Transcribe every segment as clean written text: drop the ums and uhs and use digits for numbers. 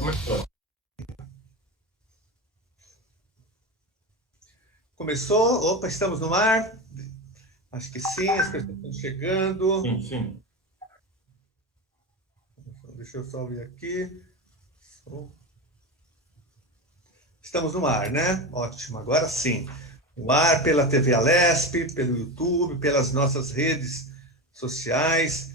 Começou. Começou? Opa, estamos no ar? Acho que sim, as pessoas estão chegando. Sim, sim. Deixa eu só ver aqui. Estamos no ar, né? Ótimo, agora sim. No ar pela TV Alesp, pelo YouTube, pelas nossas redes sociais.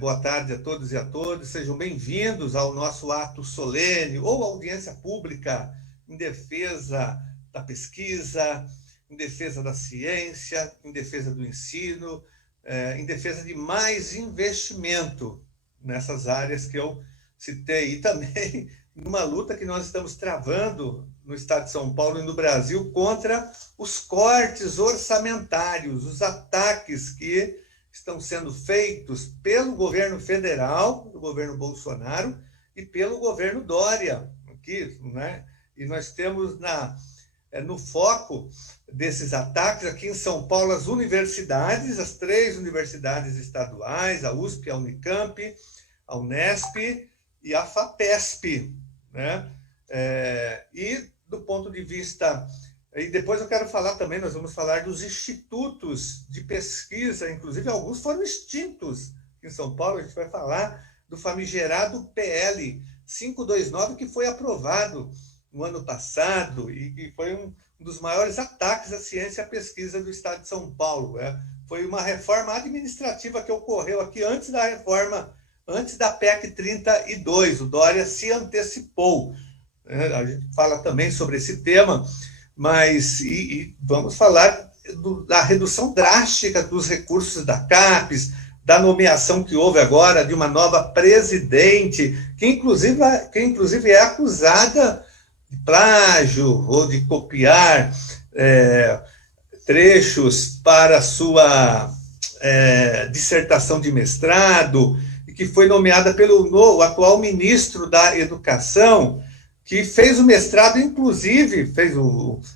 Boa tarde a todos e a todas. Sejam bem-vindos ao nosso ato solene ou audiência pública em defesa da pesquisa, em defesa da ciência, em defesa do ensino, em defesa de mais investimento nessas áreas que eu citei. E também numa luta que nós estamos travando no estado de São Paulo e no Brasil contra os cortes orçamentários, os ataques que estão sendo feitos pelo governo federal, do governo Bolsonaro, e pelo governo Dória, aqui, né? E nós temos no foco desses ataques, aqui em São Paulo, as universidades, as 3 universidades estaduais, a USP, a Unicamp, a Unesp e a FAPESP, né? E do ponto de vista... E depois eu quero falar também, nós vamos falar dos institutos de pesquisa, inclusive alguns foram extintos em São Paulo, a gente vai falar do famigerado PL 529, que foi aprovado no ano passado e que foi um dos maiores ataques à ciência e à pesquisa do estado de São Paulo. Foi uma reforma administrativa que ocorreu aqui antes da reforma, antes da PEC 32, o Dória se antecipou. A gente fala também sobre esse tema, mas vamos falar da redução drástica dos recursos da CAPES, da nomeação que houve agora de uma nova presidente, que inclusive é acusada de plágio ou de copiar trechos para sua dissertação de mestrado, e que foi nomeada pelo atual ministro da Educação, que fez o mestrado, inclusive, fez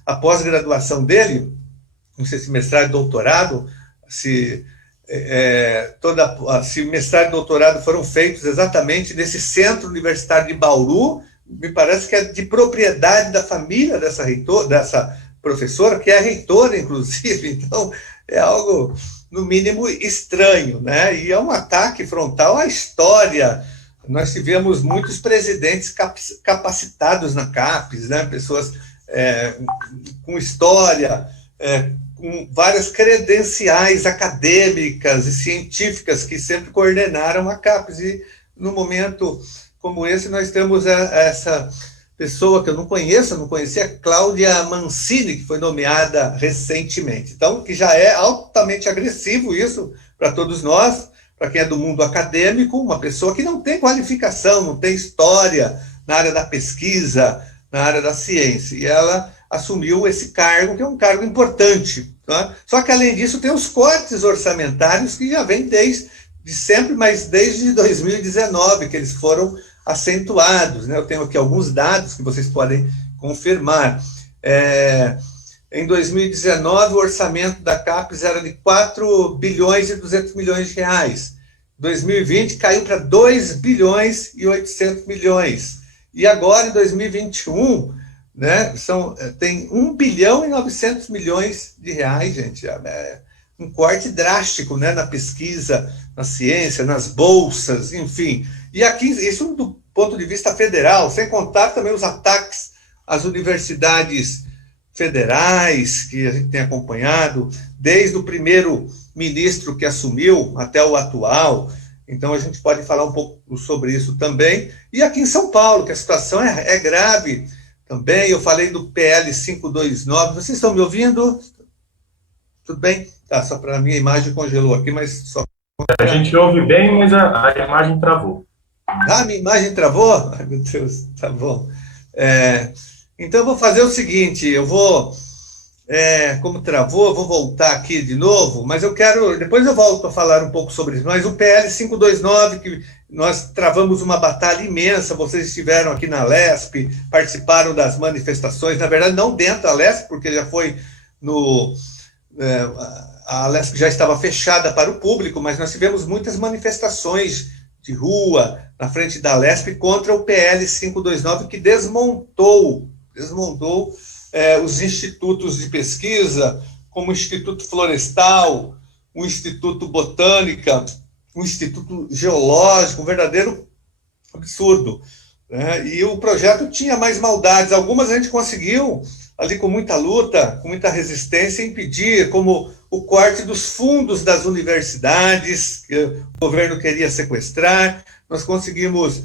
a pós-graduação dele, não sei se mestrado e doutorado, se mestrado e doutorado foram feitos exatamente nesse centro universitário de Bauru, me parece que é de propriedade da família dessa professora, que é reitora, inclusive, então é algo, no mínimo, estranho, né? E é um ataque frontal à história. Nós tivemos muitos presidentes capacitados na CAPES, né? Pessoas com história, com várias credenciais acadêmicas e científicas que sempre coordenaram a CAPES. E no momento como esse, nós temos essa pessoa que eu não conhecia, Cláudia Mancini, que foi nomeada recentemente. Então, que já é altamente agressivo isso para todos nós, para quem é do mundo acadêmico, uma pessoa que não tem qualificação, não tem história na área da pesquisa, na área da ciência. E ela assumiu esse cargo, que é um cargo importante. Tá? Só que, além disso, tem os cortes orçamentários que já vêm desde sempre, mas desde 2019, que eles foram acentuados. Né? Eu tenho aqui alguns dados que vocês podem confirmar. Em 2019, o orçamento da CAPES era de 4 bilhões e 200 milhões de reais. Em 2020, caiu para 2 bilhões e 800 milhões. E agora, em 2021, né, tem 1 bilhão e 900 milhões de reais, gente. Um corte drástico, né, na pesquisa, na ciência, nas bolsas, enfim. E aqui, isso do ponto de vista federal, sem contar também os ataques às universidades federais, que a gente tem acompanhado, desde o primeiro ministro que assumiu até o atual. Então, a gente pode falar um pouco sobre isso também. E aqui em São Paulo, que a situação é grave também. Eu falei do PL 529. Vocês estão me ouvindo? Tudo bem? Tá, só para a minha imagem congelou aqui, mas só... A gente ouve bem, mas a imagem travou. Ah, minha imagem travou? Ai, meu Deus, tá bom. Então, eu vou fazer o seguinte, como travou, eu vou voltar aqui de novo, mas depois eu volto a falar um pouco sobre isso. Mas o PL 529, que nós travamos uma batalha imensa, vocês estiveram aqui na Alesp, participaram das manifestações, na verdade não dentro da Alesp, porque já foi a Alesp já estava fechada para o público, mas nós tivemos muitas manifestações de rua, na frente da Lesp, contra o PL 529, que desmontou os institutos de pesquisa, como o Instituto Florestal, o Instituto Botânica, o Instituto Geológico, um verdadeiro absurdo. Né? E o projeto tinha mais maldades, algumas a gente conseguiu, ali com muita luta, com muita resistência, impedir, como o corte dos fundos das universidades, que o governo queria sequestrar. Nós conseguimos,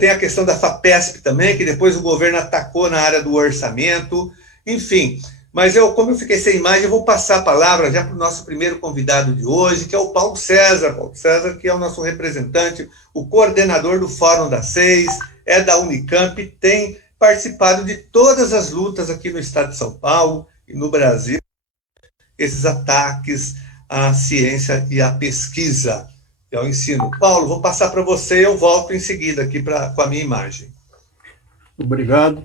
tem a questão da FAPESP também, que depois o governo atacou na área do orçamento, enfim. Mas como eu fiquei sem imagem, eu vou passar a palavra já para o nosso primeiro convidado de hoje, que é o Paulo César. Paulo César, que é o nosso representante, o coordenador do Fórum das Seis, é da Unicamp, tem participado de todas as lutas aqui no estado de São Paulo e no Brasil, esses ataques à ciência e à pesquisa e ao ensino. Paulo, vou passar para você e eu volto em seguida aqui com a minha imagem. Obrigado.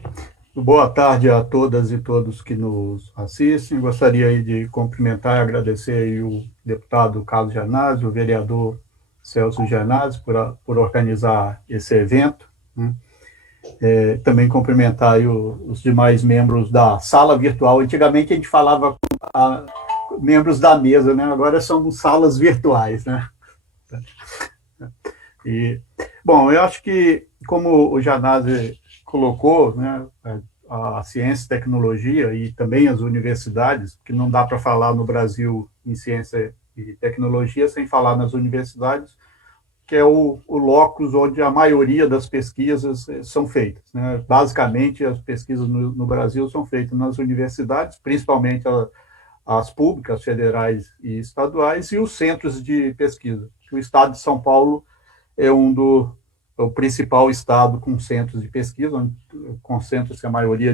Boa tarde a todas e todos que nos assistem. Gostaria aí de cumprimentar e agradecer aí o deputado Carlos Gianazzi, o vereador Celso Gianazzi por organizar esse evento, né? Também cumprimentar aí os demais membros da sala virtual. Antigamente a gente falava com membros da mesa, né? Agora são salas virtuais, né? Bom, eu acho que, como o Gianazzi colocou, né, a ciência e tecnologia e também as universidades, que não dá para falar no Brasil em ciência e tecnologia sem falar nas universidades, que é o locus onde a maioria das pesquisas são feitas, né? Basicamente, as pesquisas no Brasil são feitas nas universidades, principalmente as públicas, federais e estaduais, e os centros de pesquisa. O estado de São Paulo é o principal estado com centros de pesquisa, onde concentra-se a maioria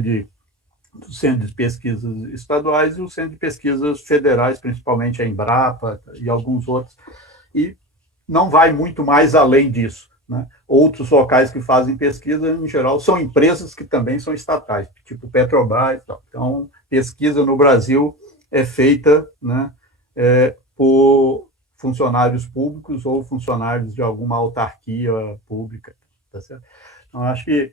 dos centros de pesquisas estaduais e os centros de pesquisas federais, principalmente a Embrapa e alguns outros, e não vai muito mais além disso, né? Outros locais que fazem pesquisa, em geral, são empresas que também são estatais, tipo Petrobras. Então, pesquisa no Brasil é feita, né, por funcionários públicos ou funcionários de alguma autarquia pública. Tá certo? Então, acho que,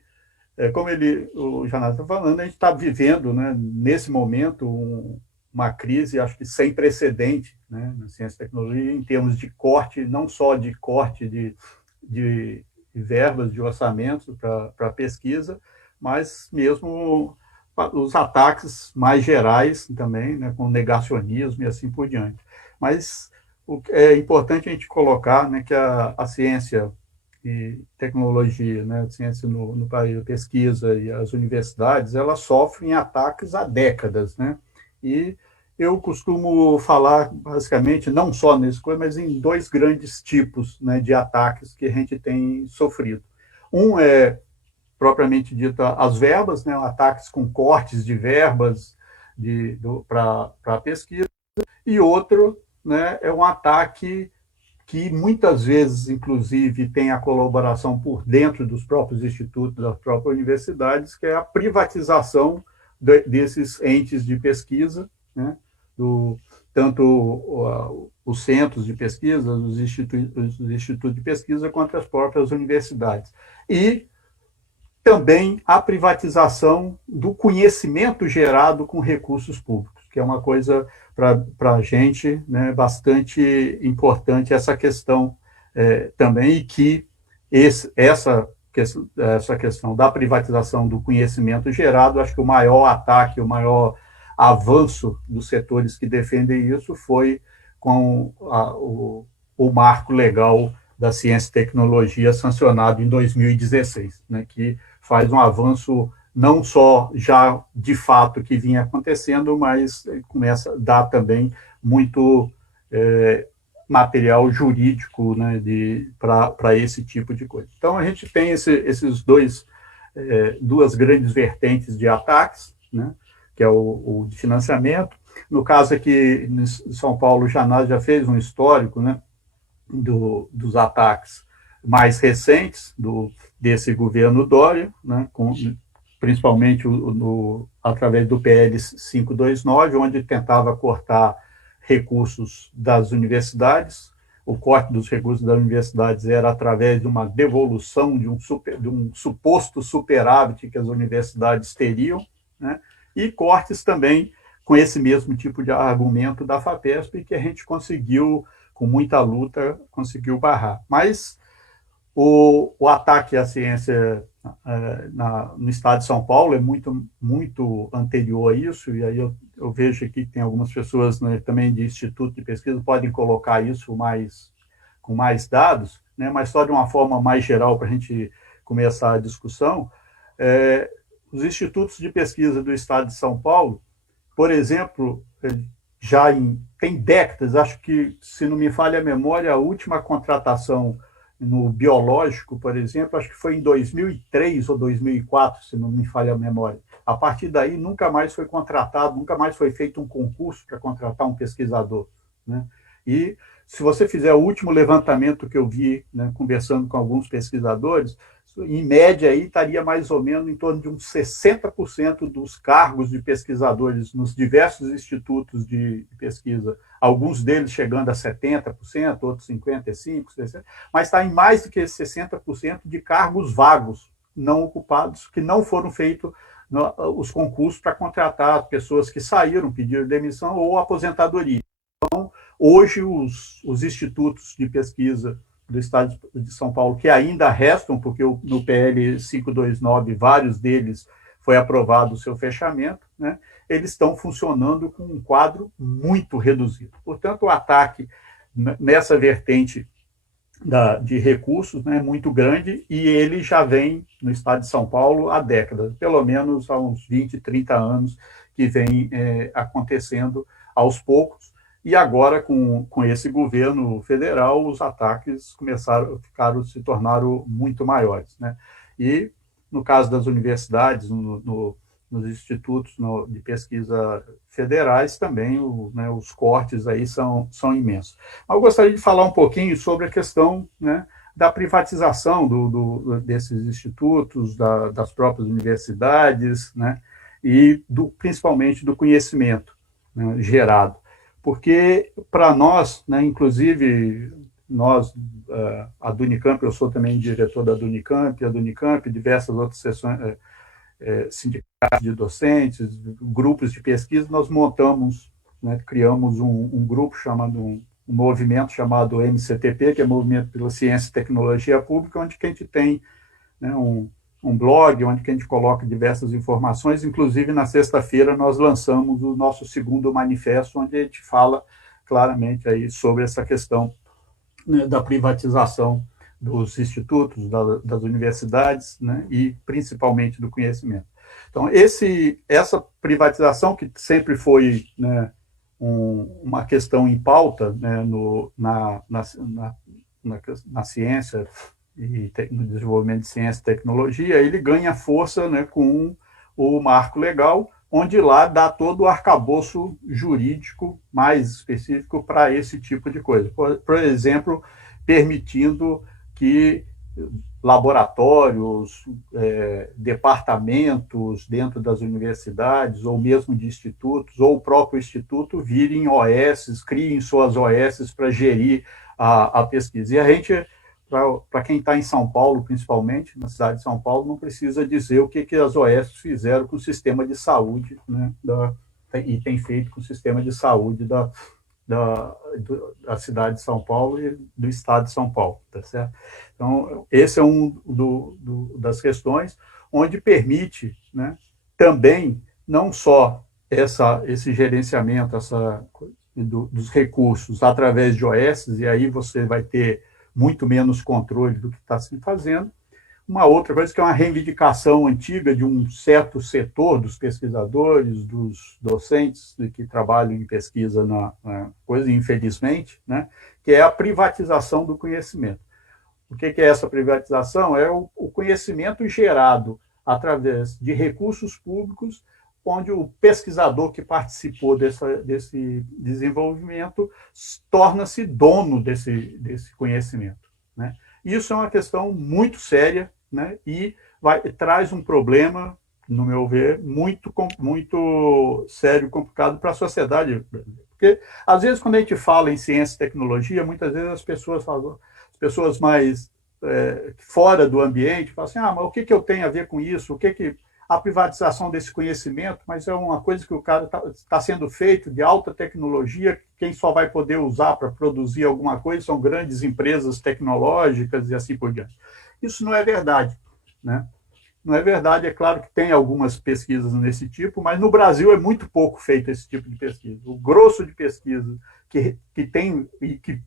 como o Gianazzi está falando, a gente está vivendo, né, nesse momento, uma crise, acho que sem precedente, né, na ciência e tecnologia, em termos de corte, não só de corte de verbas, de orçamentos para pesquisa, mas mesmo os ataques mais gerais também, né, com negacionismo e assim por diante. Mas é importante a gente colocar, né, que a ciência e tecnologia, né, a ciência no país, a pesquisa e as universidades, elas sofrem ataques há décadas, né? E eu costumo falar, basicamente, não só nesse coisa, mas em dois grandes tipos, né, de ataques que a gente tem sofrido. Um é, propriamente dito, as verbas, né, ataques com cortes de verbas para a pesquisa, e outro, né, é um ataque que muitas vezes, inclusive, tem a colaboração por dentro dos próprios institutos, das próprias universidades, que é a privatização desses entes de pesquisa, né, tanto os centros de pesquisa, os institutos de pesquisa, quanto as próprias universidades. E também a privatização do conhecimento gerado com recursos públicos, que é uma coisa para a gente, né, bastante importante, essa questão também, e que essa questão da privatização do conhecimento gerado, acho que o maior ataque, o maior avanço dos setores que defendem isso foi com o marco legal da ciência e tecnologia sancionado em 2016, né, que faz um avanço não só já de fato que vinha acontecendo, mas começa a dar também muito material jurídico, né, para esse tipo de coisa. Então, a gente tem esses duas grandes vertentes de ataques, né, que é o de financiamento. No caso aqui, em São Paulo, o Gianazzi já fez um histórico, né, dos ataques mais recentes desse governo Dória, né, principalmente através do PL 529, onde tentava cortar recursos das universidades, o corte dos recursos das universidades era através de uma devolução de um suposto superávit que as universidades teriam, né? E cortes também com esse mesmo tipo de argumento da FAPESP, que a gente conseguiu, com muita luta, conseguiu barrar. Mas o ataque à ciência no estado de São Paulo é muito anterior a isso, e aí eu vejo aqui que tem algumas pessoas, né, também de instituto de pesquisa, podem colocar isso com mais dados, né, mas só de uma forma mais geral para a gente começar a discussão. Os institutos de pesquisa do estado de São Paulo, por exemplo, tem décadas, acho que, se não me falha a memória, a última contratação no biológico, por exemplo, acho que foi em 2003 ou 2004, se não me falha a memória. A partir daí, nunca mais foi contratado, nunca mais foi feito um concurso para contratar um pesquisador, né? E se você fizer o último levantamento que eu vi, né, conversando com alguns pesquisadores, em média aí estaria mais ou menos em torno de uns 60% dos cargos de pesquisadores nos diversos institutos de pesquisa, alguns deles chegando a 70%, outros 55%, 60%, mas está em mais do que 60% de cargos vagos, não ocupados, que não foram feitos os concursos para contratar pessoas que saíram, pediram demissão ou aposentadoria. Então, hoje, os institutos de pesquisa do estado de São Paulo, que ainda restam, porque no PL 529, vários deles foi aprovado o seu fechamento, né, eles estão funcionando com um quadro muito reduzido. Portanto, o ataque nessa vertente de recursos, né, muito grande, e ele já vem no estado de São Paulo há décadas, pelo menos há uns 20, 30 anos, que vem acontecendo aos poucos. E agora, com esse governo federal, os ataques se tornaram muito maiores, né? E, no caso das universidades, nos institutos de pesquisa federais, também os cortes aí são imensos. Eu gostaria de falar um pouquinho sobre a questão, né, da privatização desses institutos, das próprias universidades, né, e principalmente do conhecimento, né, gerado. Porque, para nós, né, inclusive, a do Unicamp, eu sou também diretor da do Unicamp, a do Unicamp, diversas outras seções, sindicatos de docentes, grupos de pesquisa, nós montamos, né, criamos um grupo um movimento chamado MCTP, que é Movimento pela Ciência e Tecnologia Pública, onde que a gente tem, né, um blog, onde que a gente coloca diversas informações. Inclusive, na sexta-feira, nós lançamos o nosso segundo manifesto, onde a gente fala claramente aí sobre essa questão, né, da privatização dos institutos, das universidades, né, e principalmente do conhecimento. Então, essa privatização, que sempre foi, né, uma questão em pauta, né, na ciência e no desenvolvimento de ciência e tecnologia, ele ganha força, né, com o marco legal, onde lá dá todo o arcabouço jurídico mais específico para esse tipo de coisa. Por exemplo, permitindo que laboratórios, departamentos dentro das universidades, ou mesmo de institutos, ou o próprio instituto, virem OS, criem suas OS para gerir a pesquisa. E a gente, para quem está em São Paulo, principalmente, na cidade de São Paulo, não precisa dizer o que as OS fizeram com o sistema de saúde, né, e tem feito com o sistema de saúde da cidade de São Paulo e do estado de São Paulo, tá certo? Então, esse é das questões onde permite, né, também, não só esse gerenciamento dos recursos através de OS, e aí você vai ter muito menos controle do que está se fazendo. Uma outra coisa que é uma reivindicação antiga de um certo setor dos pesquisadores, dos docentes que trabalham em pesquisa na coisa, infelizmente, né, que é a privatização do conhecimento. O que é essa privatização? É o conhecimento gerado através de recursos públicos, onde o pesquisador que participou desse desenvolvimento torna-se dono desse conhecimento, né? Isso é uma questão muito séria, né? E traz um problema, no meu ver, muito sério e complicado para a sociedade, Porque, às vezes, quando a gente fala em ciência e tecnologia, muitas vezes as pessoas mais fora do ambiente falam assim, mas o que eu tenho a ver com isso? O que a privatização desse conhecimento, mas é uma coisa que o cara está sendo feito de alta tecnologia, quem só vai poder usar para produzir alguma coisa são grandes empresas tecnológicas e assim por diante. Isso não é verdade, né? Não é verdade, é claro que tem algumas pesquisas nesse tipo, mas no Brasil é muito pouco feito esse tipo de pesquisa. O grosso de pesquisa que tem e que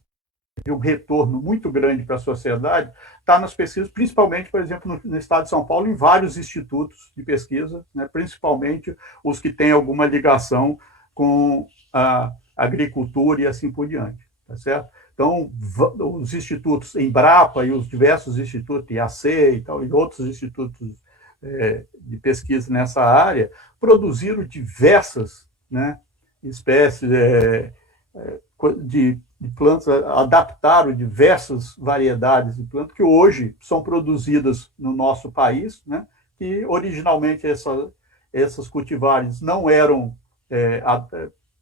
tem um retorno muito grande para a sociedade está nas pesquisas, principalmente, por exemplo, no estado de São Paulo, em vários institutos de pesquisa, né, principalmente os que têm alguma ligação com a agricultura e assim por diante, tá certo? Então, os institutos Embrapa e os diversos institutos, IAC e tal, e outros institutos de pesquisa nessa área, produziram diversas, né, espécies de plantas, adaptaram diversas variedades de plantas que hoje são produzidas no nosso país, né, que originalmente essas cultivares não eram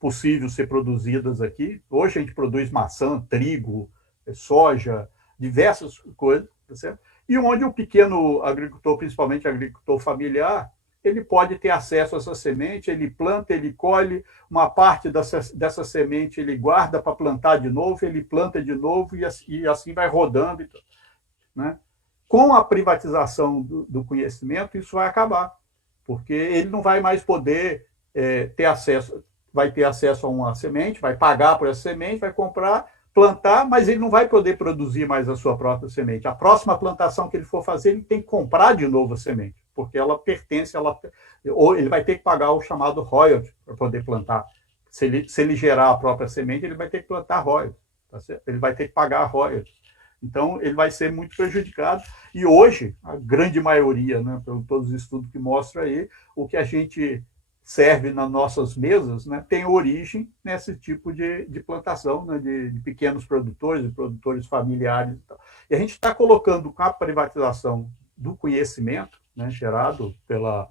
possível ser produzidas aqui. Hoje a gente produz maçã, trigo, soja, diversas coisas, tá certo? E onde o pequeno agricultor, principalmente agricultor familiar, ele pode ter acesso a essa semente, ele planta, ele colhe, uma parte dessa semente ele guarda para plantar de novo, ele planta de novo e assim vai rodando. Né? Com a privatização do conhecimento, isso vai acabar, porque ele não vai mais poder ter acesso, vai ter acesso a uma semente, vai pagar por essa semente, vai comprar, plantar, mas ele não vai poder produzir mais a sua própria semente. A próxima plantação que ele for fazer, ele tem que comprar de novo a semente, porque ela pertence, ou ele vai ter que pagar o chamado royalty para poder plantar. Se ele gerar a própria semente, ele vai ter que plantar royalty, tá certo? Ele vai ter que pagar royalty. Então, ele vai ser muito prejudicado. E hoje, a grande maioria, né, por todos os estudos que mostram aí, o que a gente serve nas nossas mesas, né, tem origem nesse tipo de plantação, né, de pequenos produtores, de produtores familiares. E a gente está colocando, com a privatização do conhecimento, né, gerado pela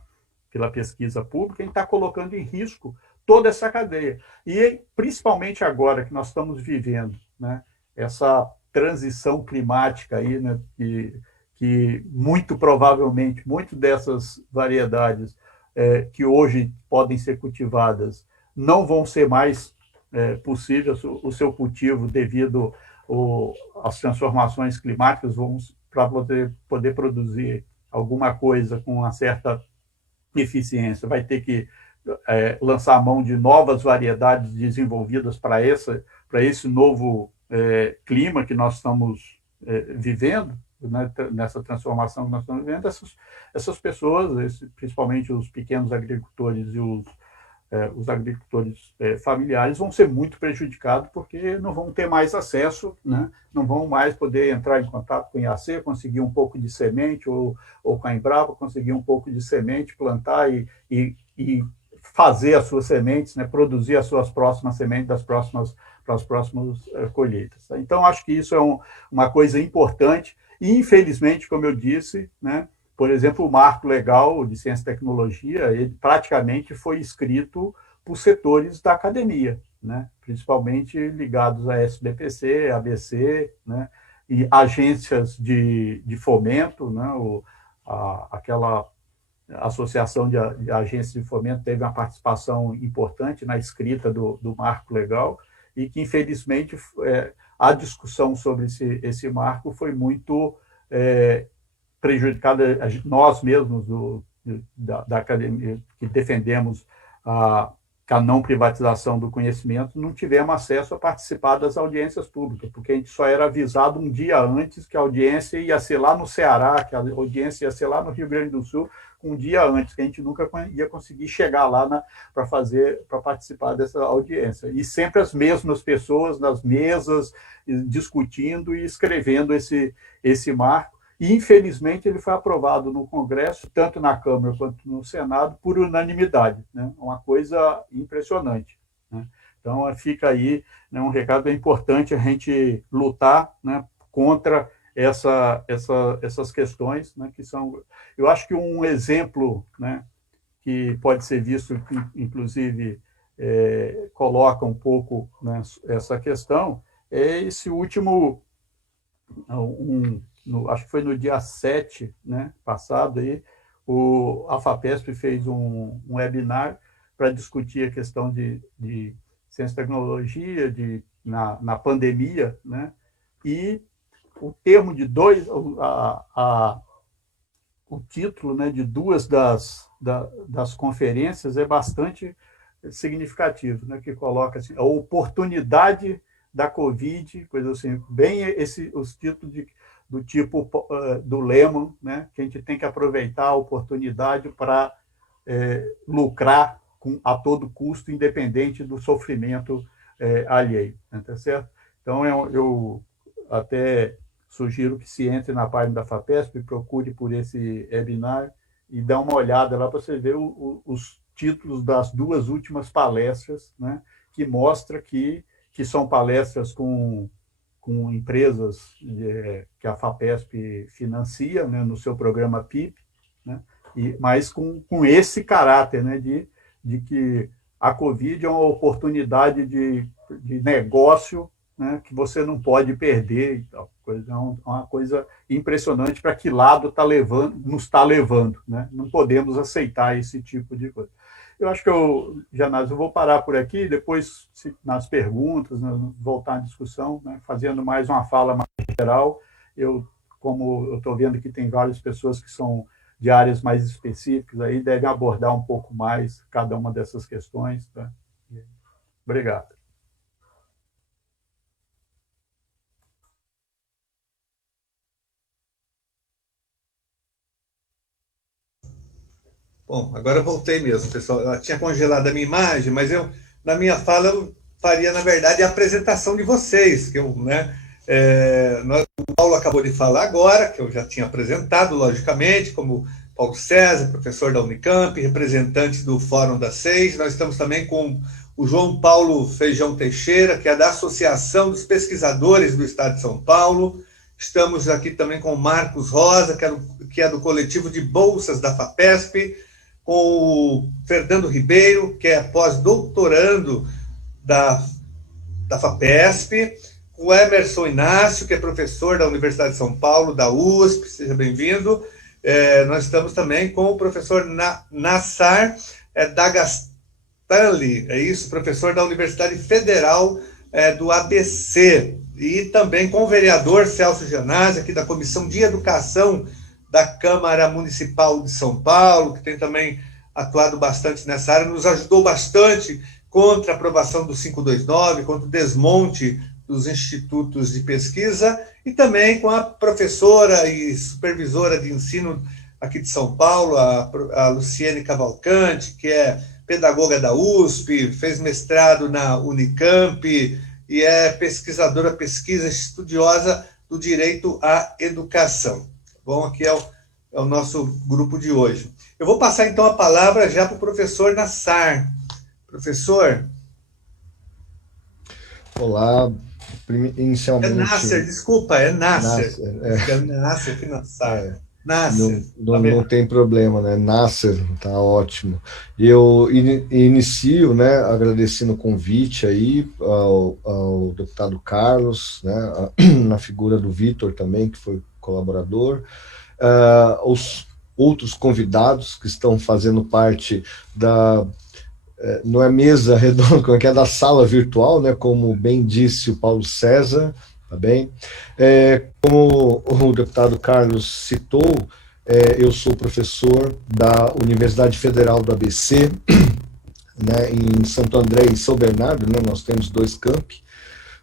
pesquisa pública, a gente está colocando em risco toda essa cadeia. E, principalmente agora que nós estamos vivendo, né, essa transição climática aí, né, que muito provavelmente, muito dessas variedades que hoje podem ser cultivadas não vão ser mais possíveis o seu cultivo devido às transformações climáticas, para poder produzir alguma coisa com uma certa eficiência, vai ter que lançar a mão de novas variedades desenvolvidas para esse novo clima que nós estamos vivendo, né, nessa transformação que nós estamos vivendo. Essas pessoas, principalmente os pequenos agricultores e os agricultores familiares, vão ser muito prejudicados porque não vão ter mais acesso, né, não vão mais poder entrar em contato com o IAC, conseguir um pouco de semente, ou com a Embrapa, conseguir um pouco de semente, plantar e fazer as suas sementes, né, produzir as suas próximas sementes para as próximas colheitas. Então, acho que isso é uma coisa importante. E, infelizmente, como eu disse, né, por exemplo, o marco legal de ciência e tecnologia, ele praticamente foi escrito por setores da academia, né, principalmente ligados à SBPC, ABC, né, e agências de fomento, né, aquela associação de agências de fomento teve uma participação importante na escrita do marco legal, e que, infelizmente, a discussão sobre esse marco foi muito prejudicada. Nós mesmos, da academia, que defendemos a não privatização do conhecimento, não tivemos acesso a participar das audiências públicas, porque a gente só era avisado um dia antes que a audiência ia ser lá no Ceará, que a audiência ia ser lá no Rio Grande do Sul, um dia antes, que a gente nunca ia conseguir chegar lá para participar dessa audiência. E sempre as mesmas pessoas nas mesas, discutindo e escrevendo esse marco. E, infelizmente, ele foi aprovado no Congresso, tanto na Câmara quanto no Senado, por unanimidade, né? Uma coisa impressionante, né? Então, fica aí, né, um recado importante a gente lutar, né, contra essas questões, né, que são... Eu acho que um exemplo, né, que pode ser visto, inclusive, coloca um pouco, né, essa questão, é esse último, acho que foi no dia 7, né, passado, aí, a FAPESP fez um webinar para discutir a questão de ciência e tecnologia na pandemia, né, e o termo de o título, né, de duas das conferências é bastante significativo, né, que coloca assim, a oportunidade da Covid, coisa assim, bem os títulos do tipo do Lehman, né, que a gente tem que aproveitar a oportunidade para lucrar a todo custo, independente do sofrimento alheio, né, tá certo? Então, eu até sugiro que se entre na página da FAPESP, procure por esse webinar e dá uma olhada lá para você ver os títulos das duas últimas palestras, né, que mostra que são palestras com empresas que a FAPESP financia, né, no seu programa PIP, né, mas com esse caráter, né, de que a Covid é uma oportunidade de negócio, né, que você não pode perder. E tal. É uma coisa impressionante para que lado nos está levando. Né? Não podemos aceitar esse tipo de coisa. Eu acho que Janás, eu vou parar por aqui, depois, nas perguntas, voltar à discussão, né, fazendo mais uma fala mais geral. Como eu estou vendo que tem várias pessoas que são de áreas mais específicas, aí devem abordar um pouco mais cada uma dessas questões. Tá? Obrigado. Bom, agora eu voltei mesmo, pessoal. Eu tinha congelado a minha imagem, mas na minha fala, eu faria, na verdade, a apresentação de vocês, que o Paulo acabou de falar agora, que eu já tinha apresentado, logicamente, como Paulo César, professor da Unicamp, representante do Fórum das Seis. Nós estamos também com o João Paulo Feijão Teixeira, que é da Associação dos Pesquisadores do Estado de São Paulo. Estamos aqui também com o Marcos Rosa, que é do coletivo de bolsas da FAPESP, com o Fernando Ribeiro, que é pós-doutorando da FAPESP, com o Emerson Inácio, que é professor da Universidade de São Paulo, da USP, seja bem-vindo. Nós estamos também com o professor Nassar Dagastali, é isso, professor da Universidade Federal do ABC, e também com o vereador Celso Janazzi, aqui da Comissão de Educação da Câmara Municipal de São Paulo, que tem também atuado bastante nessa área, nos ajudou bastante contra a aprovação do 529, contra o desmonte dos institutos de pesquisa, e também com a professora e supervisora de ensino aqui de São Paulo, a Luciene Cavalcante, que é pedagoga da USP, fez mestrado na Unicamp e é pesquisadora, estudiosa do direito à educação. Bom, aqui é o nosso grupo de hoje. Eu vou passar, então, a palavra já para o professor Nassar. Professor? Olá, inicialmente... É Nasser, desculpa, é Nasser. É Nasser que Nassar. Nasser. Não tem problema, né? Nasser, tá ótimo. Eu inicio, né, agradecendo o convite aí ao deputado Carlos, né, na figura do Vitor também, que foi colaborador, os outros convidados que estão fazendo parte não é mesa redonda, que é da sala virtual, né, como bem disse o Paulo César, tá bem? Como o deputado Carlos citou, eu sou professor da Universidade Federal do ABC, né, em Santo André e São Bernardo, né, nós temos 2 campi.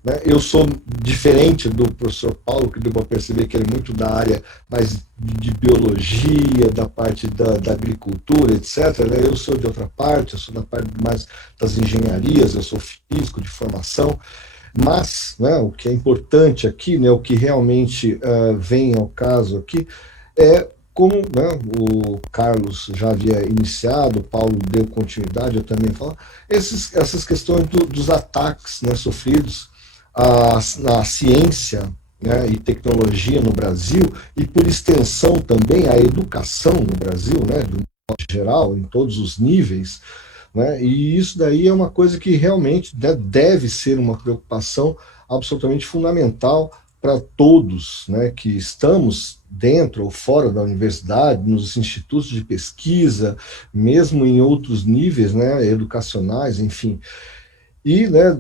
Né? Eu sou diferente do professor Paulo, que deu para perceber que ele é muito da área mais de biologia, da parte da agricultura, etc. Né? Eu sou de outra parte, eu sou da parte mais das engenharias, eu sou físico de formação, mas, né, o que é importante aqui, né, o que realmente vem ao caso aqui, é como, né, o Carlos já havia iniciado, o Paulo deu continuidade, eu também falo, essas questões dos ataques, né, sofridos na ciência, né, e tecnologia no Brasil, e por extensão também a educação no Brasil, né, do modo geral, em todos os níveis, né? E isso daí é uma coisa que realmente, né, deve ser uma preocupação absolutamente fundamental para todos, né, que estamos dentro ou fora da universidade, nos institutos de pesquisa, mesmo em outros níveis, né, educacionais, enfim. E, né,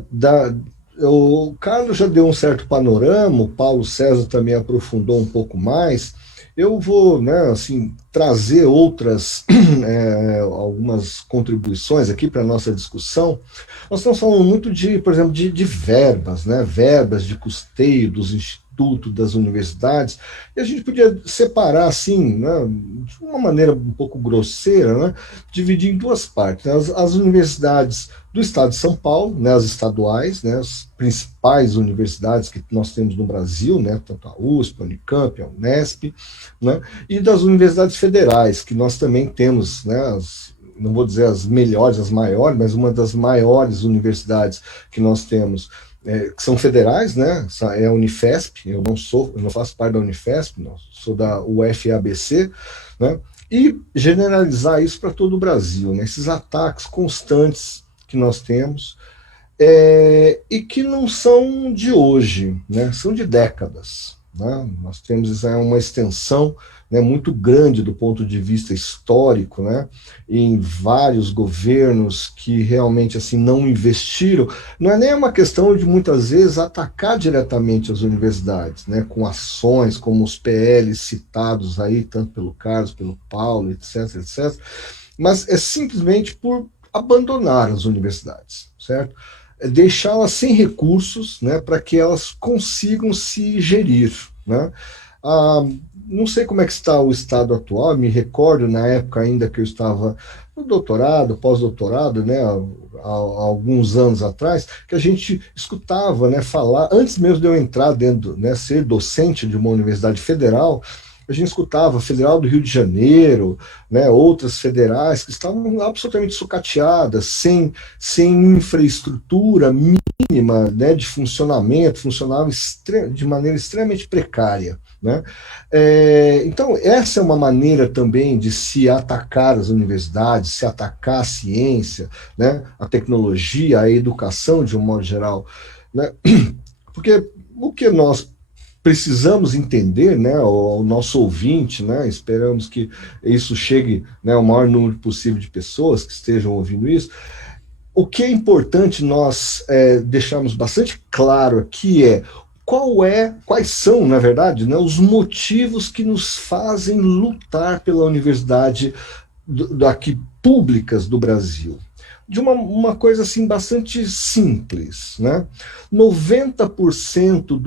o Carlos já deu um certo panorama, o Paulo César também aprofundou um pouco mais. Eu vou, né, assim, trazer outras, algumas contribuições aqui para a nossa discussão. Nós estamos falando muito de, por exemplo, de verbas, né, verbas de custeio dos institutos, das universidades, e a gente podia separar, assim, né, de uma maneira um pouco grosseira, né, dividir em duas partes. Né, as universidades do estado de São Paulo, né, as estaduais, né, as principais universidades que nós temos no Brasil, né, tanto a USP, a Unicamp, a Unesp, né, e das universidades federais, que nós também temos, né, não vou dizer as melhores, as maiores, mas uma das maiores universidades que nós temos, que são federais, né, é a Unifesp. Eu não faço parte da Unifesp, não, sou da UFABC, né, e generalizar isso para todo o Brasil, né, esses ataques constantes que nós temos, e que não são de hoje, né, são de décadas. Né? Nós temos uma extensão, né, muito grande do ponto de vista histórico, né, em vários governos que realmente assim não investiram. Não é nem uma questão de muitas vezes atacar diretamente as universidades, né, com ações como os PLs citados aí, tanto pelo Carlos, pelo Paulo, etc, etc, mas é simplesmente por abandonar as universidades, certo? Deixá-las sem recursos, né, para que elas consigam se gerir, né? Não sei como é que está o estado atual, me recordo na época ainda que eu estava no doutorado, pós-doutorado, né, há alguns anos atrás, que a gente escutava, né, falar, antes mesmo de eu entrar dentro, né, ser docente de uma universidade federal, a gente escutava a Federal do Rio de Janeiro, né, outras federais que estavam absolutamente sucateadas, sem infraestrutura mínima, né, de funcionamento, funcionavam de maneira extremamente precária. Né? Então, essa é uma maneira também de se atacar as universidades, se atacar a ciência, né, a tecnologia, a educação de um modo geral. Né? Porque o que nós precisamos entender, né, o nosso ouvinte, né, esperamos que isso chegue, né, ao maior número possível de pessoas que estejam ouvindo isso. O que é importante nós deixarmos bastante claro aqui quais são, na verdade, né, os motivos que nos fazem lutar pela universidade daqui públicas do Brasil. De uma coisa assim bastante simples, né? 90%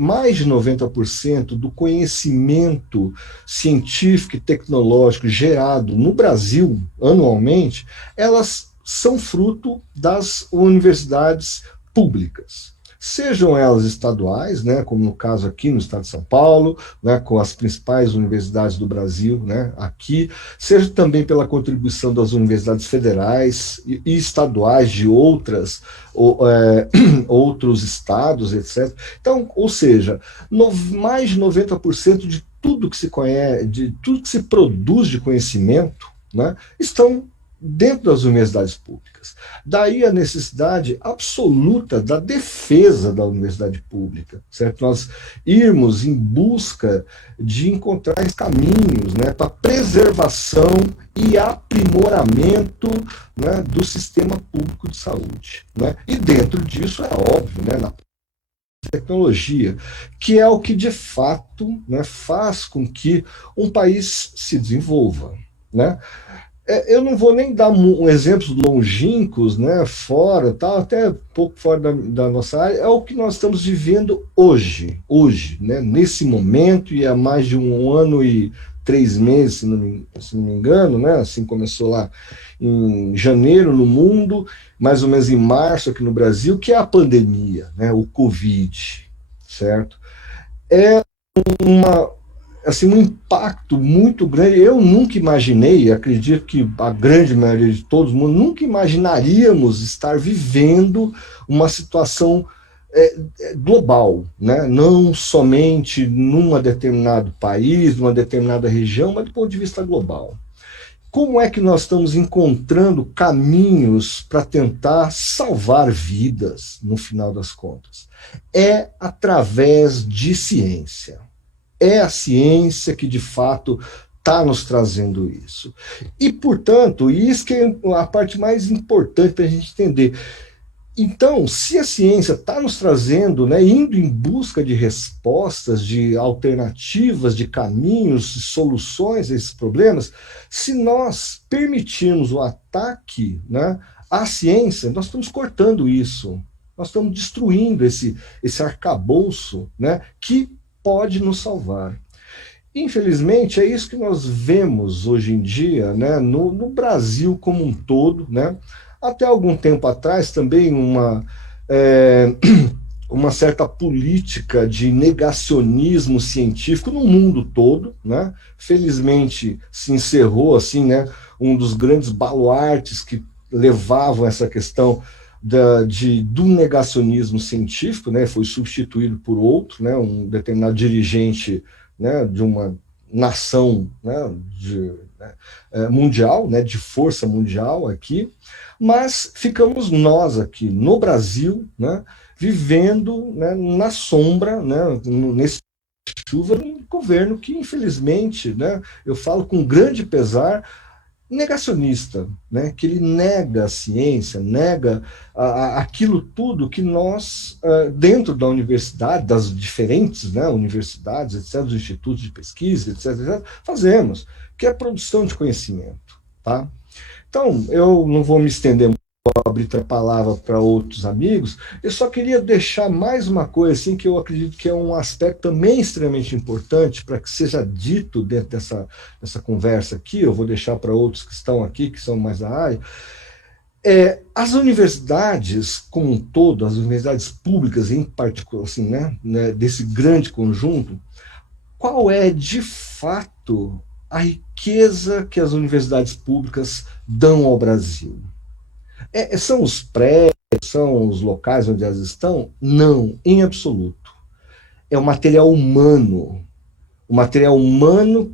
mais de 90% do conhecimento científico e tecnológico gerado no Brasil anualmente, elas são fruto das universidades públicas. Sejam elas estaduais, né, como no caso aqui no estado de São Paulo, né, com as principais universidades do Brasil, né, aqui, seja também pela contribuição das universidades federais e estaduais de outros estados, etc. Então, ou seja, mais de 90% de tudo que se conhece, de tudo que se produz de conhecimento, né, estão dentro das universidades públicas. Daí a necessidade absoluta da defesa da universidade pública, certo? Nós irmos em busca de encontrar caminhos, né, para preservação e aprimoramento, né, do sistema público de saúde. Né? E dentro disso, é óbvio, né, na tecnologia, que é o que de fato, né, faz com que um país se desenvolva. Né? Eu não vou nem dar exemplos longínquos, né, fora, tal, até um pouco fora da nossa área, é o que nós estamos vivendo hoje, né, nesse momento, e há mais de 1 ano e 3 meses, se não me engano, né, assim começou lá em janeiro no mundo, mais ou menos em março aqui no Brasil, que é a pandemia, né, o Covid, certo? É um impacto muito grande. Eu nunca imaginei, acredito que a grande maioria de todos mundo, nunca imaginaríamos estar vivendo uma situação global, né? Não somente num determinado país, numa determinada região, mas do ponto de vista global. como é que nós estamos encontrando caminhos para tentar salvar vidas, no final das contas? É através de ciência. É a ciência que, de fato, está nos trazendo isso. E, portanto, isso que é a parte mais importante para a gente entender. Então, se a ciência está nos trazendo, né, indo em busca de respostas, de alternativas, de caminhos, de soluções a esses problemas, se nós permitirmos o ataque, né, à ciência, nós estamos cortando isso, nós estamos destruindo esse arcabouço, né, que pode nos salvar. Infelizmente, é isso que nós vemos hoje em dia, né, no Brasil como um todo, né? Até algum tempo atrás, também uma certa política de negacionismo científico no mundo todo, né? Felizmente, se encerrou assim, né, um dos grandes baluartes que levavam essa questão do negacionismo científico, né? Foi substituído por outro, né, um determinado dirigente, né, de uma nação, né, mundial, né, de força mundial aqui, mas ficamos nós aqui no Brasil, né, vivendo, né, na sombra, né, nesse chuva, de um governo que, infelizmente, né, eu falo com grande pesar, negacionista, né, que ele nega a ciência, nega aquilo tudo que nós, dentro da universidade, das diferentes, né, universidades, etc., dos institutos de pesquisa, etc., fazemos, que é a produção de conhecimento. Tá? Então, eu não vou me estender muito, vou abrir a palavra para outros amigos, eu só queria deixar mais uma coisa assim, que eu acredito que é um aspecto também extremamente importante para que seja dito dentro dessa conversa aqui, eu vou deixar para outros que estão aqui, que são mais da área. As universidades como um todo, as universidades públicas em particular, assim, né, desse grande conjunto, qual é de fato a riqueza que as universidades públicas dão ao Brasil? São os prédios, são os locais onde elas estão? Não, em absoluto. É o material humano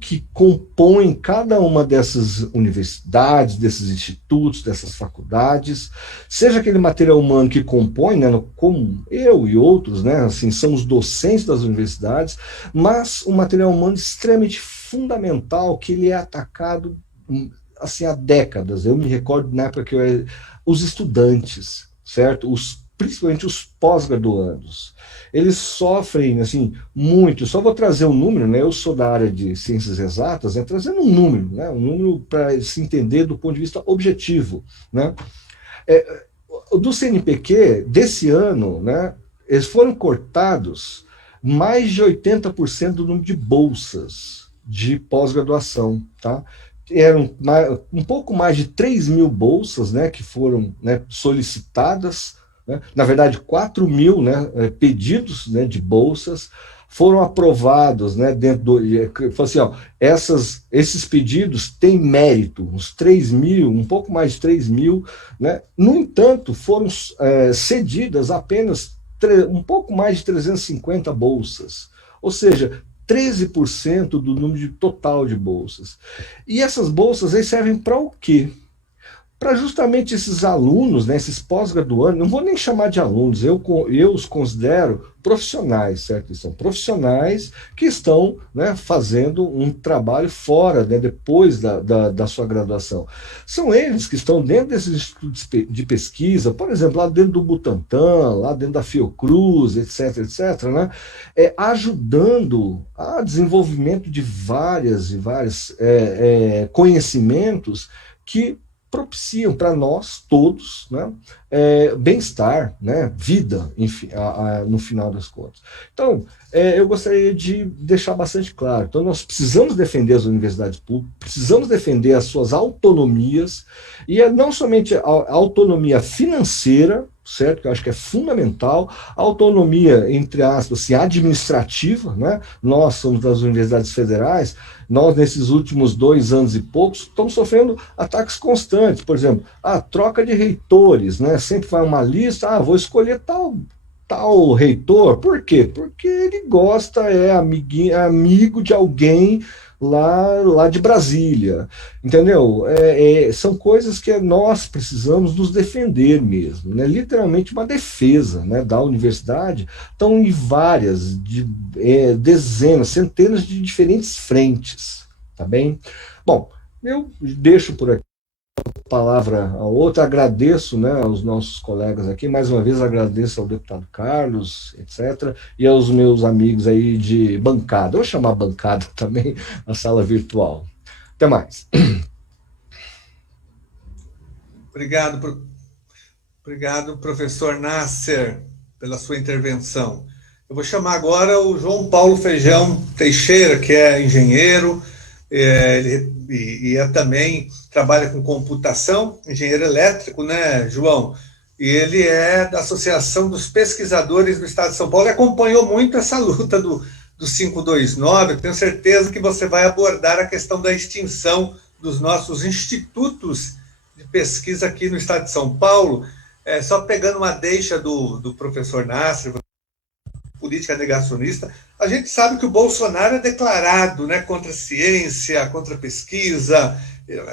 que compõe cada uma dessas universidades, desses institutos, dessas faculdades, seja aquele material humano que compõe, né, como eu e outros, né, assim, somos docentes das universidades, mas um material humano extremamente fundamental, que ele é atacado assim, há décadas. Eu me recordo na época que os estudantes, certo? Principalmente os pós-graduandos, eles sofrem assim, muito. Só vou trazer um número, né? Eu sou da área de ciências exatas, né? Trazendo um número para se entender do ponto de vista objetivo. Né? Do CNPq, desse ano, né, eles foram cortados mais de 80% do número de bolsas de pós-graduação. Tá? Eram um pouco mais de 3 mil bolsas, né, que foram, né, solicitadas, né? Na verdade 4 mil, né, pedidos, né, de bolsas foram aprovados, né, dentro assim, ó, esses pedidos têm mérito, uns 3 mil, um pouco mais de 3 mil, né? No entanto, foram cedidas apenas um pouco mais de 350 bolsas, ou seja, 13% do número total de bolsas. E essas bolsas aí servem para o quê? Para justamente esses alunos, né, esses pós-graduandos, não vou nem chamar de alunos, eu os considero profissionais, certo? Eles são profissionais que estão, né, fazendo um trabalho fora, né, depois da sua graduação. São eles que estão dentro desses institutos de pesquisa, por exemplo, lá dentro do Butantan, lá dentro da Fiocruz, etc., né, ajudando a desenvolvimento de vários conhecimentos que propiciam para nós todos, né, bem-estar, né, vida, enfim, no final das contas. Então, eu gostaria de deixar bastante claro. Então, nós precisamos defender as universidades públicas, precisamos defender as suas autonomias, e não somente a autonomia financeira, certo? Que eu acho que é fundamental, a autonomia, entre aspas, assim, administrativa, né? Nós somos das universidades federais, nós, nesses últimos 2 anos e poucos, estamos sofrendo ataques constantes. Por exemplo, a troca de reitores, né? Sempre vai uma lista, vou escolher tal reitor. Por quê? Porque ele gosta, amigo de alguém lá de Brasília, entendeu? São coisas que nós precisamos nos defender mesmo, né? Literalmente uma defesa, né, da universidade. Estão em várias, dezenas, centenas de diferentes frentes, tá bem? Bom, eu deixo por aqui a palavra a outra, agradeço, né, aos nossos colegas aqui, mais uma vez agradeço ao deputado Carlos, etc., e aos meus amigos aí de bancada, eu vou chamar bancada também, na sala virtual. Até mais. Obrigado, professor Nasser, pela sua intervenção. Eu vou chamar agora o João Paulo Feijão Teixeira, que é engenheiro, ele também trabalha com computação, engenheiro elétrico, né, João? E ele é da Associação dos Pesquisadores do Estado de São Paulo e acompanhou muito essa luta do 529. Eu tenho certeza que você vai abordar a questão da extinção dos nossos institutos de pesquisa aqui no Estado de São Paulo. Só pegando uma deixa do professor Nasser, política negacionista, a gente sabe que o Bolsonaro é declarado, né, contra a ciência, contra a pesquisa,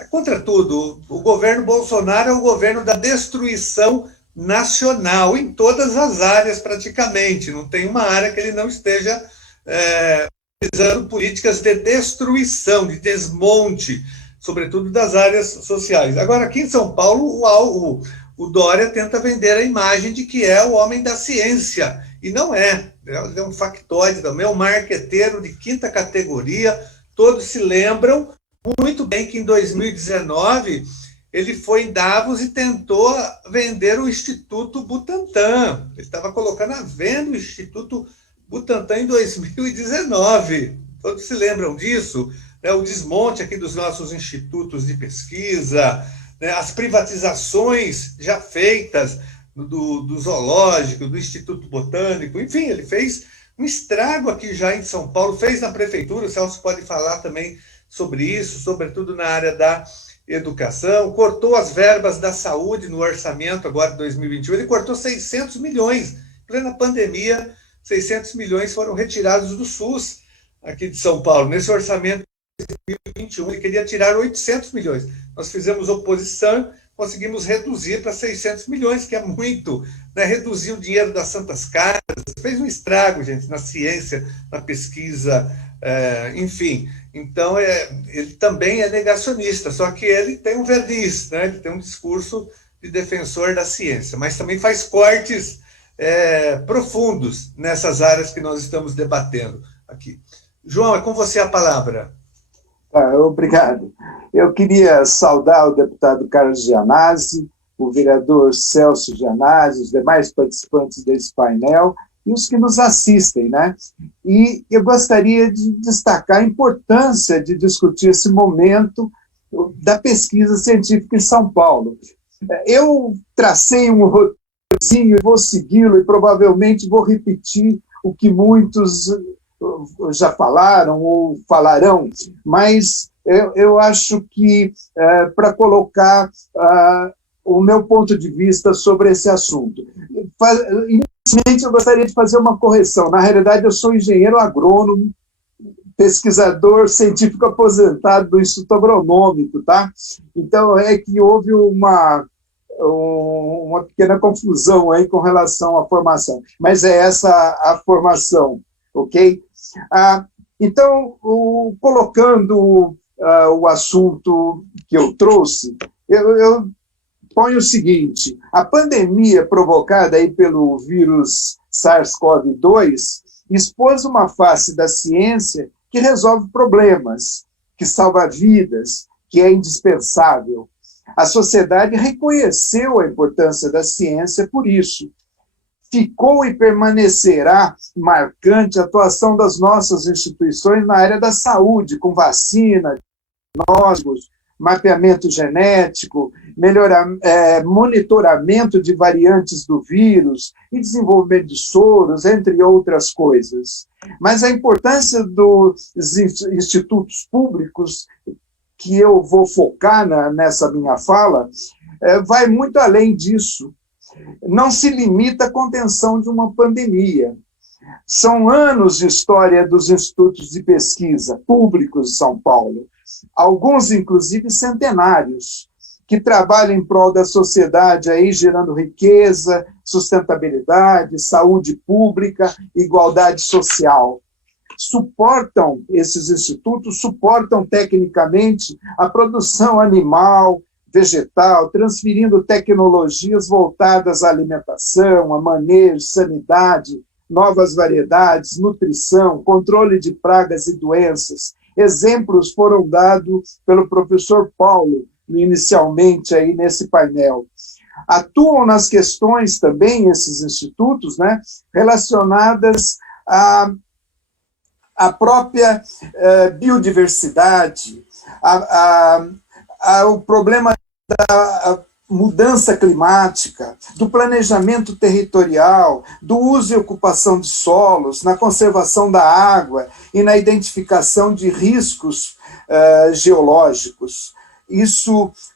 contra tudo. O governo Bolsonaro é o governo da destruição nacional, em todas as áreas praticamente. Não tem uma área que ele não esteja utilizando políticas de destruição, de desmonte, sobretudo das áreas sociais. Agora, aqui em São Paulo, o Dória tenta vender a imagem de que é o homem da ciência, e não é. Ele é um factoide também, é um marqueteiro de quinta categoria. Todos se lembram muito bem que em 2019 ele foi em Davos e tentou vender o Instituto Butantan. Ele estava colocando à venda o Instituto Butantan em 2019. Todos se lembram disso? O desmonte aqui dos nossos institutos de pesquisa, as privatizações já feitas do zoológico, do Instituto Botânico, enfim, ele fez um estrago aqui já em São Paulo, fez na prefeitura, o Celso pode falar também sobre isso, sobretudo na área da educação, cortou as verbas da saúde no orçamento agora de 2021, ele cortou 600 milhões, em plena pandemia, 600 milhões foram retirados do SUS aqui de São Paulo, nesse orçamento de 2021, ele queria tirar 800 milhões, nós fizemos oposição, conseguimos reduzir para 600 milhões, que é muito, né? Reduzir o dinheiro das santas casas, fez um estrago, gente, na ciência, na pesquisa, enfim. Então, ele também é negacionista, só que ele tem um verniz, né? Ele tem um discurso de defensor da ciência, mas também faz cortes profundos nessas áreas que nós estamos debatendo aqui. João, é com você a palavra. Obrigado. Eu queria saudar o deputado Carlos Gianazzi, o vereador Celso Gianazzi, os demais participantes desse painel e os que nos assistem, né? E eu gostaria de destacar a importância de discutir esse momento da pesquisa científica em São Paulo. Eu tracei um roteirozinho e vou segui-lo e provavelmente vou repetir o que muitos já falaram ou falarão, mas eu acho que para colocar o meu ponto de vista sobre esse assunto. Inicialmente, eu gostaria de fazer uma correção. Na realidade, eu sou engenheiro agrônomo, pesquisador científico aposentado do Instituto Agronômico, tá? Então, é que houve uma pequena confusão aí com relação à formação. Mas é essa a formação, ok? Então, colocando o assunto que eu trouxe, eu ponho o seguinte: a pandemia provocada aí pelo vírus SARS-CoV-2 expôs uma face da ciência que resolve problemas, que salva vidas, que é indispensável. A sociedade reconheceu a importância da ciência por isso. Ficou e permanecerá marcante a atuação das nossas instituições na área da saúde, com vacina, diagnósticos, mapeamento genético, monitoramento de variantes do vírus e desenvolvimento de soros, entre outras coisas. Mas a importância dos institutos públicos, que eu vou focar nessa minha fala, vai muito além disso. Não se limita à contenção de uma pandemia. São anos de história dos institutos de pesquisa públicos de São Paulo, alguns, inclusive, centenários, que trabalham em prol da sociedade, aí, gerando riqueza, sustentabilidade, saúde pública, igualdade social. Esses institutos suportam tecnicamente a produção animal, vegetal, transferindo tecnologias voltadas à alimentação, a manejo, sanidade, novas variedades, nutrição, controle de pragas e doenças. Exemplos foram dados pelo professor Paulo, inicialmente aí nesse painel. Atuam nas questões também, esses institutos, né, relacionadas à própria biodiversidade, ao problema da mudança climática, do planejamento territorial, do uso e ocupação de solos, na conservação da água e na identificação de riscos geológicos.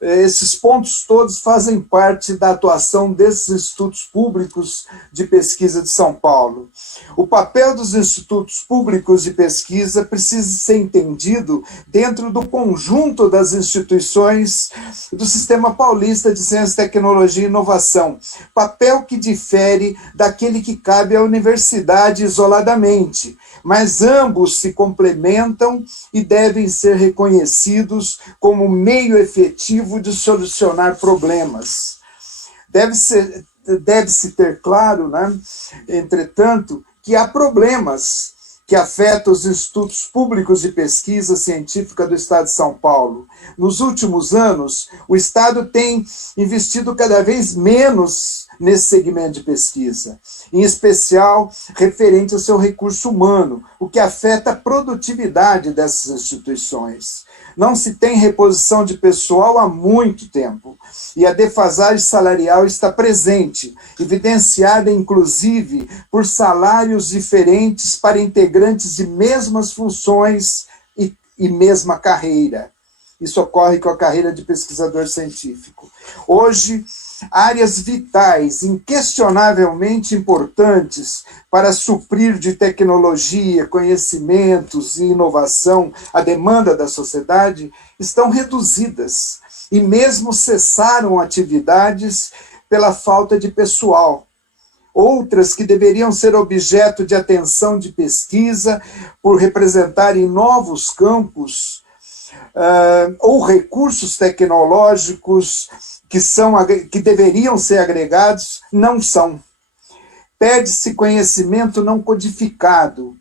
Esses pontos todos fazem parte da atuação desses institutos públicos de pesquisa de São Paulo. O papel dos institutos públicos de pesquisa precisa ser entendido dentro do conjunto das instituições do Sistema Paulista de Ciência, Tecnologia e Inovação, papel que difere daquele que cabe à universidade isoladamente, mas ambos se complementam e devem ser reconhecidos como meio efetivo de solucionar problemas. Deve-se ter claro, né, entretanto, que há problemas que afetam os institutos públicos de pesquisa científica do Estado de São Paulo. Nos últimos anos, o Estado tem investido cada vez menos nesse segmento de pesquisa, em especial referente ao seu recurso humano, o que afeta a produtividade dessas instituições. Não se tem reposição de pessoal há muito tempo, e a defasagem salarial está presente, evidenciada inclusive por salários diferentes para integrantes de mesmas funções e mesma carreira. Isso ocorre com a carreira de pesquisador científico. Hoje, áreas vitais, inquestionavelmente importantes para suprir de tecnologia, conhecimentos e inovação a demanda da sociedade, estão reduzidas e mesmo cessaram atividades pela falta de pessoal. Outras que deveriam ser objeto de atenção de pesquisa por representarem novos campos ou recursos tecnológicos que deveriam ser agregados, não são. Perde-se conhecimento não codificado,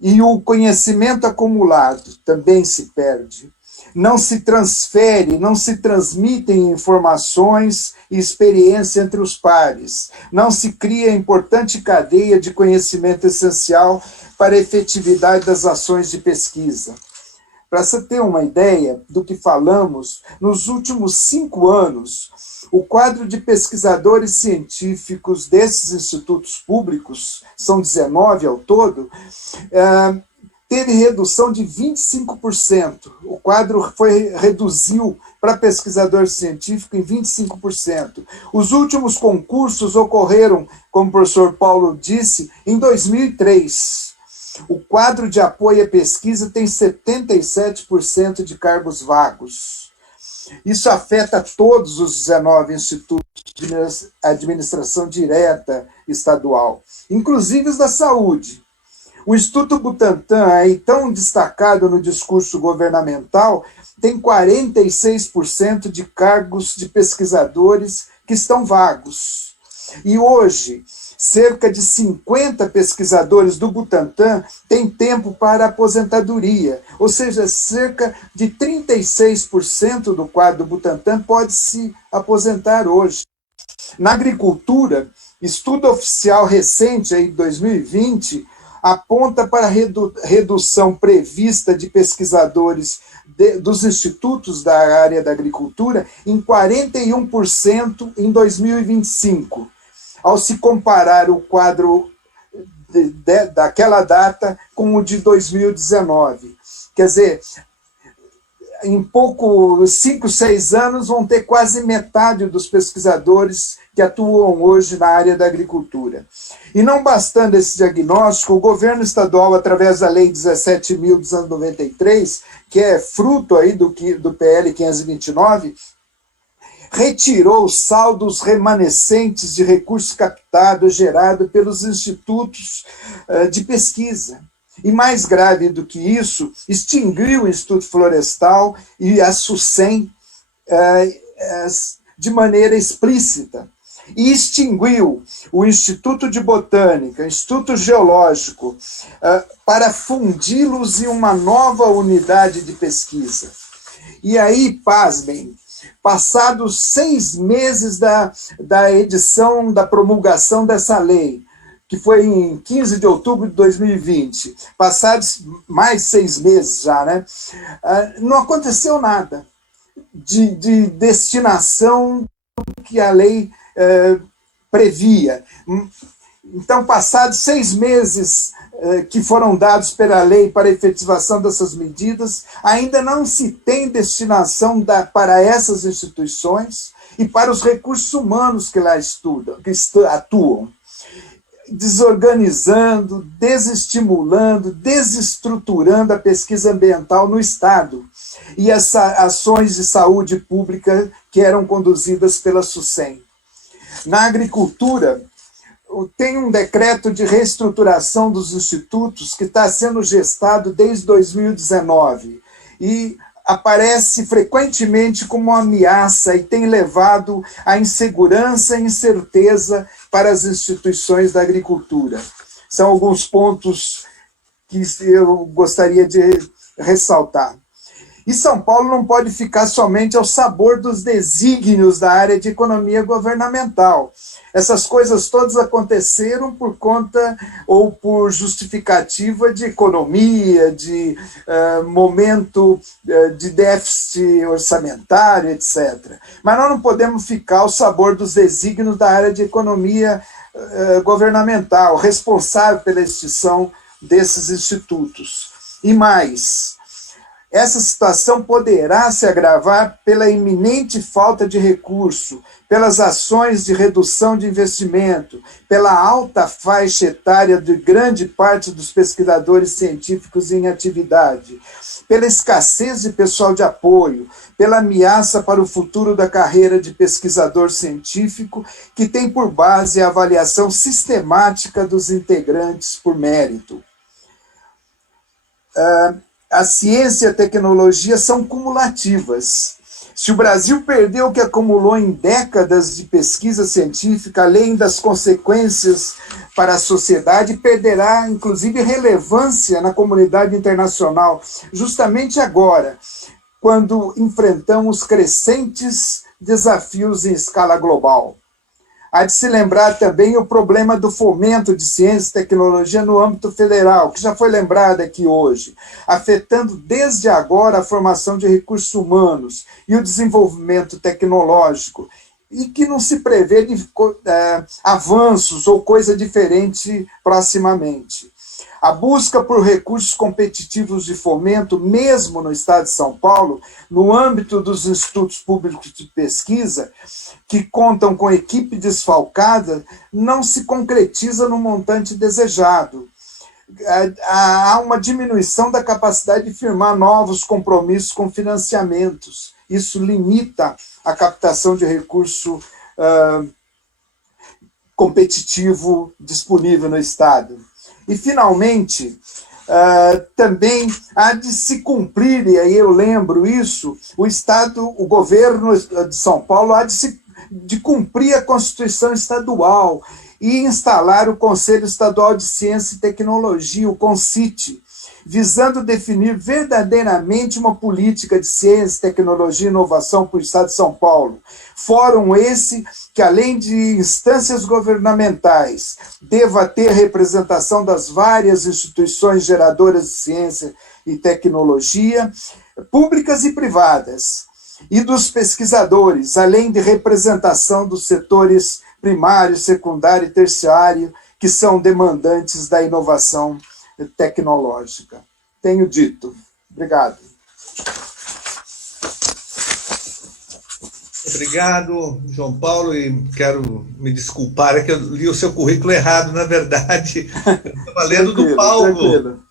e o conhecimento acumulado também se perde. Não se transfere, não se transmitem informações e experiência entre os pares. Não se cria importante cadeia de conhecimento essencial para a efetividade das ações de pesquisa. Para você ter uma ideia do que falamos, nos últimos 5 anos, o quadro de pesquisadores científicos desses institutos públicos, são 19 ao todo, teve redução de 25%. O quadro reduziu para pesquisador científico em 25%. Os últimos concursos ocorreram, como o professor Paulo disse, em 2003. O quadro de apoio à pesquisa tem 77% de cargos vagos. Isso afeta todos os 19 institutos de administração direta estadual, inclusive os da saúde. O Instituto Butantan, aí tão destacado no discurso governamental, tem 46% de cargos de pesquisadores que estão vagos. E hoje, cerca de 50 pesquisadores do Butantan têm tempo para aposentadoria, ou seja, cerca de 36% do quadro do Butantan pode se aposentar hoje. Na agricultura, estudo oficial recente, aí, de 2020, aponta para a redução prevista de pesquisadores dos institutos da área da agricultura em 41% em 2025. Ao se comparar o quadro daquela data com o de 2019. Quer dizer, em 5, 6 anos, vão ter quase metade dos pesquisadores que atuam hoje na área da agricultura. E não bastando esse diagnóstico, o governo estadual, através da Lei 17.293, que é fruto aí do PL 529, retirou os saldos remanescentes de recursos captados gerado pelos institutos de pesquisa. E mais grave do que isso, extinguiu o Instituto Florestal e a SUSEM de maneira explícita. E extinguiu o Instituto de Botânica, o Instituto Geológico, para fundi-los em uma nova unidade de pesquisa. E aí, pasmem, passados 6 meses da edição, da promulgação dessa lei, que foi em 15 de outubro de 2020, passados mais 6 meses já, né? Não aconteceu nada de destinação que a lei previa. Então, passados 6 meses que foram dados pela lei para a efetivação dessas medidas, ainda não se tem destinação para essas instituições e para os recursos humanos que lá atuam, desorganizando, desestimulando, desestruturando a pesquisa ambiental no Estado e as ações de saúde pública que eram conduzidas pela SUSEM. Na agricultura, tem um decreto de reestruturação dos institutos que está sendo gestado desde 2019 e aparece frequentemente como uma ameaça e tem levado à insegurança e incerteza para as instituições da agricultura. São alguns pontos que eu gostaria de ressaltar. E São Paulo não pode ficar somente ao sabor dos desígnios da área de economia governamental. Essas coisas todas aconteceram por conta ou por justificativa de economia, de momento de déficit orçamentário, etc. Mas nós não podemos ficar ao sabor dos desígnios da área de economia governamental, responsável pela extinção desses institutos. E mais, essa situação poderá se agravar pela iminente falta de recurso, pelas ações de redução de investimento, pela alta faixa etária de grande parte dos pesquisadores científicos em atividade, pela escassez de pessoal de apoio, pela ameaça para o futuro da carreira de pesquisador científico, que tem por base a avaliação sistemática dos integrantes por mérito. A ciência e a tecnologia são cumulativas. Se o Brasil perdeu o que acumulou em décadas de pesquisa científica, além das consequências para a sociedade, perderá, inclusive, relevância na comunidade internacional, justamente agora, quando enfrentamos crescentes desafios em escala global. Há de se lembrar também o problema do fomento de ciência e tecnologia no âmbito federal, que já foi lembrado aqui hoje, afetando desde agora a formação de recursos humanos e o desenvolvimento tecnológico, e que não se prevê avanços ou coisa diferente proximamente. A busca por recursos competitivos de fomento, mesmo no estado de São Paulo, no âmbito dos institutos públicos de pesquisa, que contam com equipe desfalcada, não se concretiza no montante desejado. Há uma diminuição da capacidade de firmar novos compromissos com financiamentos. Isso limita a captação de recurso competitivo disponível no Estado. E, finalmente, também há de se cumprir, e aí eu lembro isso, o governo de São Paulo há de cumprir a Constituição Estadual e instalar o Conselho Estadual de Ciência e Tecnologia, o CONCIT, visando definir verdadeiramente uma política de ciência, tecnologia e inovação para o Estado de São Paulo. Fórum esse que, além de instâncias governamentais, deva ter representação das várias instituições geradoras de ciência e tecnologia, públicas e privadas, e dos pesquisadores, além de representação dos setores primário, secundário e terciário, que são demandantes da inovação tecnológica. Tenho dito. Obrigado. Obrigado, João Paulo, e quero me desculpar, é que eu li o seu currículo errado, na verdade. Eu estava lendo do Paulo. Tranquilo.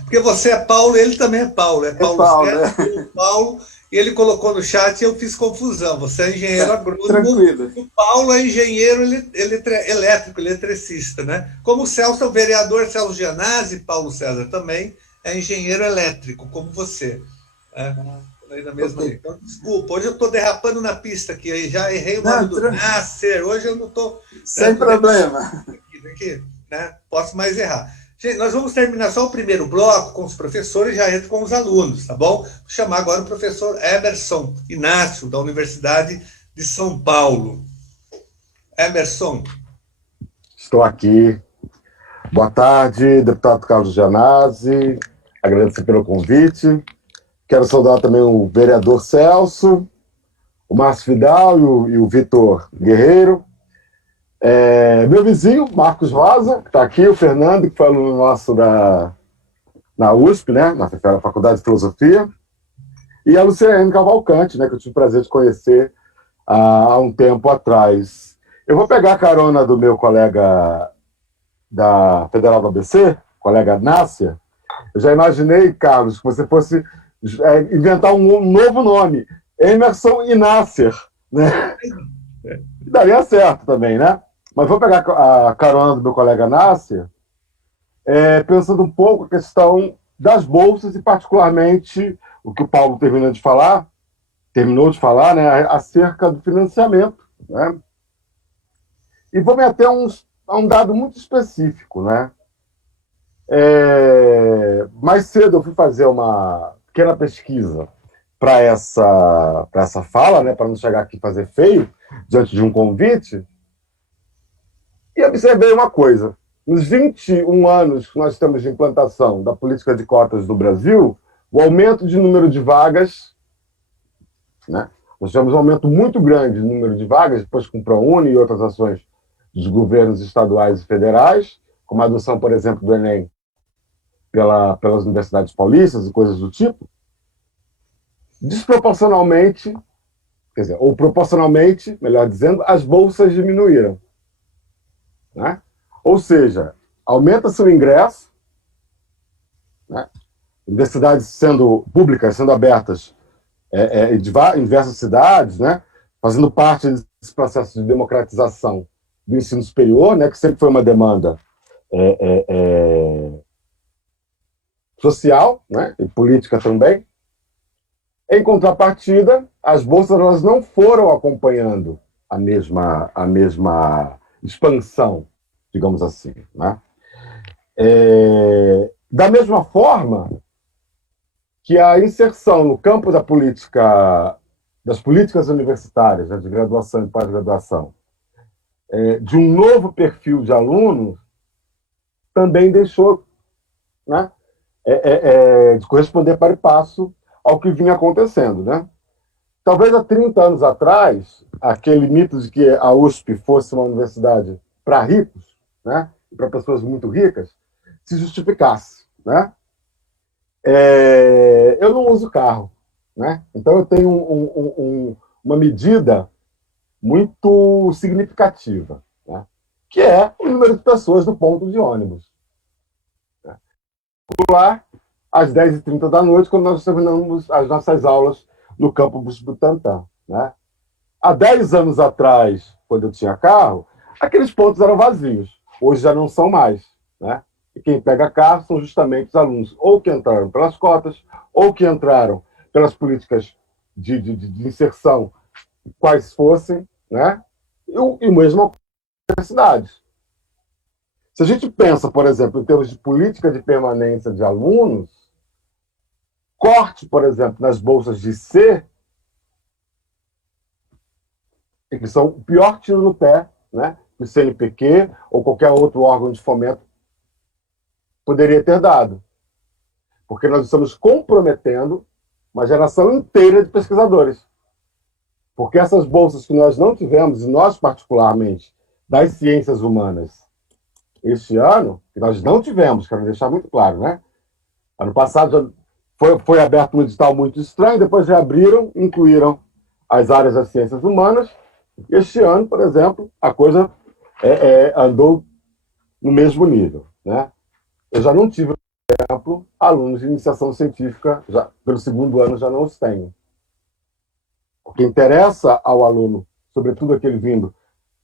Porque você é Paulo e ele também é Paulo. É Paulo, Paulo, César, né? Paulo, e ele colocou no chat e eu fiz confusão. Você é engenheiro agrônomo, Tranquilo. o Paulo é engenheiro elétrico, eletricista, né? Como o Celso é o vereador Celso Gianazzi, Paulo César também é engenheiro elétrico, como você. Aí na mesma Ok. então, desculpa, hoje eu estou derrapando na pista aqui, aí já errei o Não, nome do Nasser, hoje eu não estou... Sem problema. Aqui, né? Posso mais errar. Gente, nós vamos terminar só o primeiro bloco com os professores e já entro com os alunos, tá bom? Vou chamar agora o professor Emerson Inácio, da Universidade de São Paulo. Emerson. Estou aqui. Boa tarde, deputado Carlos Gianazzi. Agradeço pelo convite. Quero saudar também o vereador Celso, o Márcio Vidal e o Vitor Guerreiro. Meu vizinho, Marcos Rosa, que está aqui, o Fernando, que foi aluno nosso na USP, né, na Faculdade de Filosofia, e a Luciane Cavalcante, né, que eu tive o prazer de conhecer há um tempo atrás. Eu vou pegar a carona do meu colega da Federal do ABC, colega Nácia. Eu já imaginei, Carlos, que você fosse inventar um novo nome, Emerson Inácio, né? Daria certo também, né? Mas vou pegar a carona do meu colega Nácia, pensando um pouco a questão das bolsas e particularmente o que o Paulo terminou de falar, né, acerca do financiamento, né? E vou me ater a um dado muito específico, né? Mais cedo eu fui fazer uma pequena pesquisa para essa fala, né, para não chegar aqui e fazer feio diante de um convite, e observei uma coisa. Nos 21 anos que nós temos de implantação da política de cotas do Brasil, o aumento de número de vagas, né, nós tivemos um aumento muito grande no número de vagas, depois com o ProUni e outras ações dos governos estaduais e federais, como a adoção, por exemplo, do Enem pelas universidades paulistas e coisas do tipo, desproporcionalmente, quer dizer, ou proporcionalmente, melhor dizendo, as bolsas diminuíram, né? Ou seja, aumenta-se o ingresso, né? Universidades públicas sendo abertas em diversas cidades, né? Fazendo parte desse processo de democratização do ensino superior, né? Que sempre foi uma demanda social, né? E política também. Em contrapartida, as bolsas elas não foram acompanhando a mesma expansão, digamos assim, né? Da mesma forma que a inserção no campo das políticas universitárias, né, de graduação e pós-graduação, de um novo perfil de alunos, também deixou, né, de corresponder para o passo ao que vinha acontecendo, né? Talvez há 30 anos atrás, aquele mito de que a USP fosse uma universidade para ricos, né, para pessoas muito ricas, se justificasse, né? Eu não uso carro, né? Então eu tenho uma medida muito significativa, né, que é o número de pessoas no ponto de ônibus. Né? Lá, às 10h30 da noite, quando nós terminamos as nossas aulas no campus Butantã, né? Há 10 anos atrás, quando eu tinha carro, aqueles pontos eram vazios. Hoje já não são mais, né? E quem pega carro são justamente os alunos, ou que entraram pelas cotas, ou que entraram pelas políticas de inserção, quais fossem, né? E mesmo a universidade. Se a gente pensa, por exemplo, em termos de política de permanência de alunos, corte, por exemplo, nas bolsas de C, que são o pior tiro no pé, né, que o CNPq ou qualquer outro órgão de fomento poderia ter dado. Porque nós estamos comprometendo uma geração inteira de pesquisadores. Porque essas bolsas que nós não tivemos, e nós particularmente, das ciências humanas, este ano, que nós não tivemos, quero deixar muito claro, né? Ano passado já foi aberto um edital muito estranho, depois reabriram, incluíram as áreas das ciências humanas. Este ano, por exemplo, a coisa andou no mesmo nível, né? Eu já não tive, por exemplo, alunos de iniciação científica, pelo segundo ano já não os tenho. O que interessa ao aluno, sobretudo aquele vindo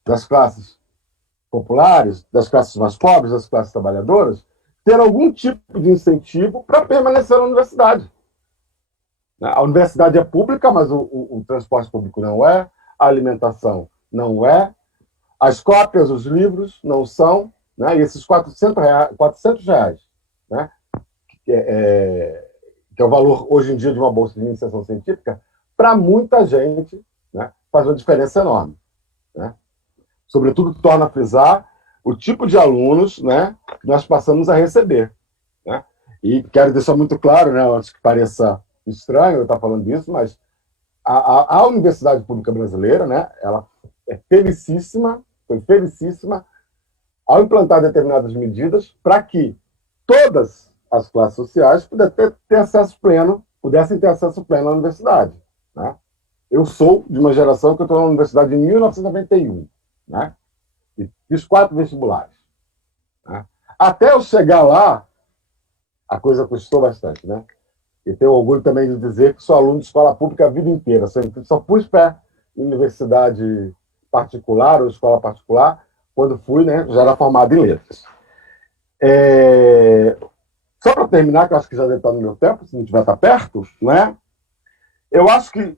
das classes populares, das classes mais pobres, das classes trabalhadoras, ter algum tipo de incentivo para permanecer na universidade. A universidade é pública, mas o transporte público não é, a alimentação não é, as cópias, os livros não são, né? E esses R$ 400, né? que é o valor, hoje em dia, de uma bolsa de iniciação científica, para muita gente, né, faz uma diferença enorme. Né? Sobretudo, torna a frisar o tipo de alunos, né, que nós passamos a receber. Né? E quero deixar muito claro, né, antes que pareça estranho eu estar falando isso, mas a Universidade Pública Brasileira, né, ela é felicíssima, foi felicíssima ao implantar determinadas medidas para que todas as classes sociais pudessem ter acesso pleno à universidade. Né? Eu sou de uma geração que eu estou na universidade em 1991, né? E fiz 4 vestibulares. Né? Até eu chegar lá, a coisa custou bastante, né? E tenho orgulho também de dizer que sou aluno de escola pública a vida inteira. Só pus pé em universidade particular ou escola particular quando fui, né? Já era formado em letras. Só para terminar, que eu acho que já deve estar no meu tempo, se não tiver estar perto, não é? Eu acho que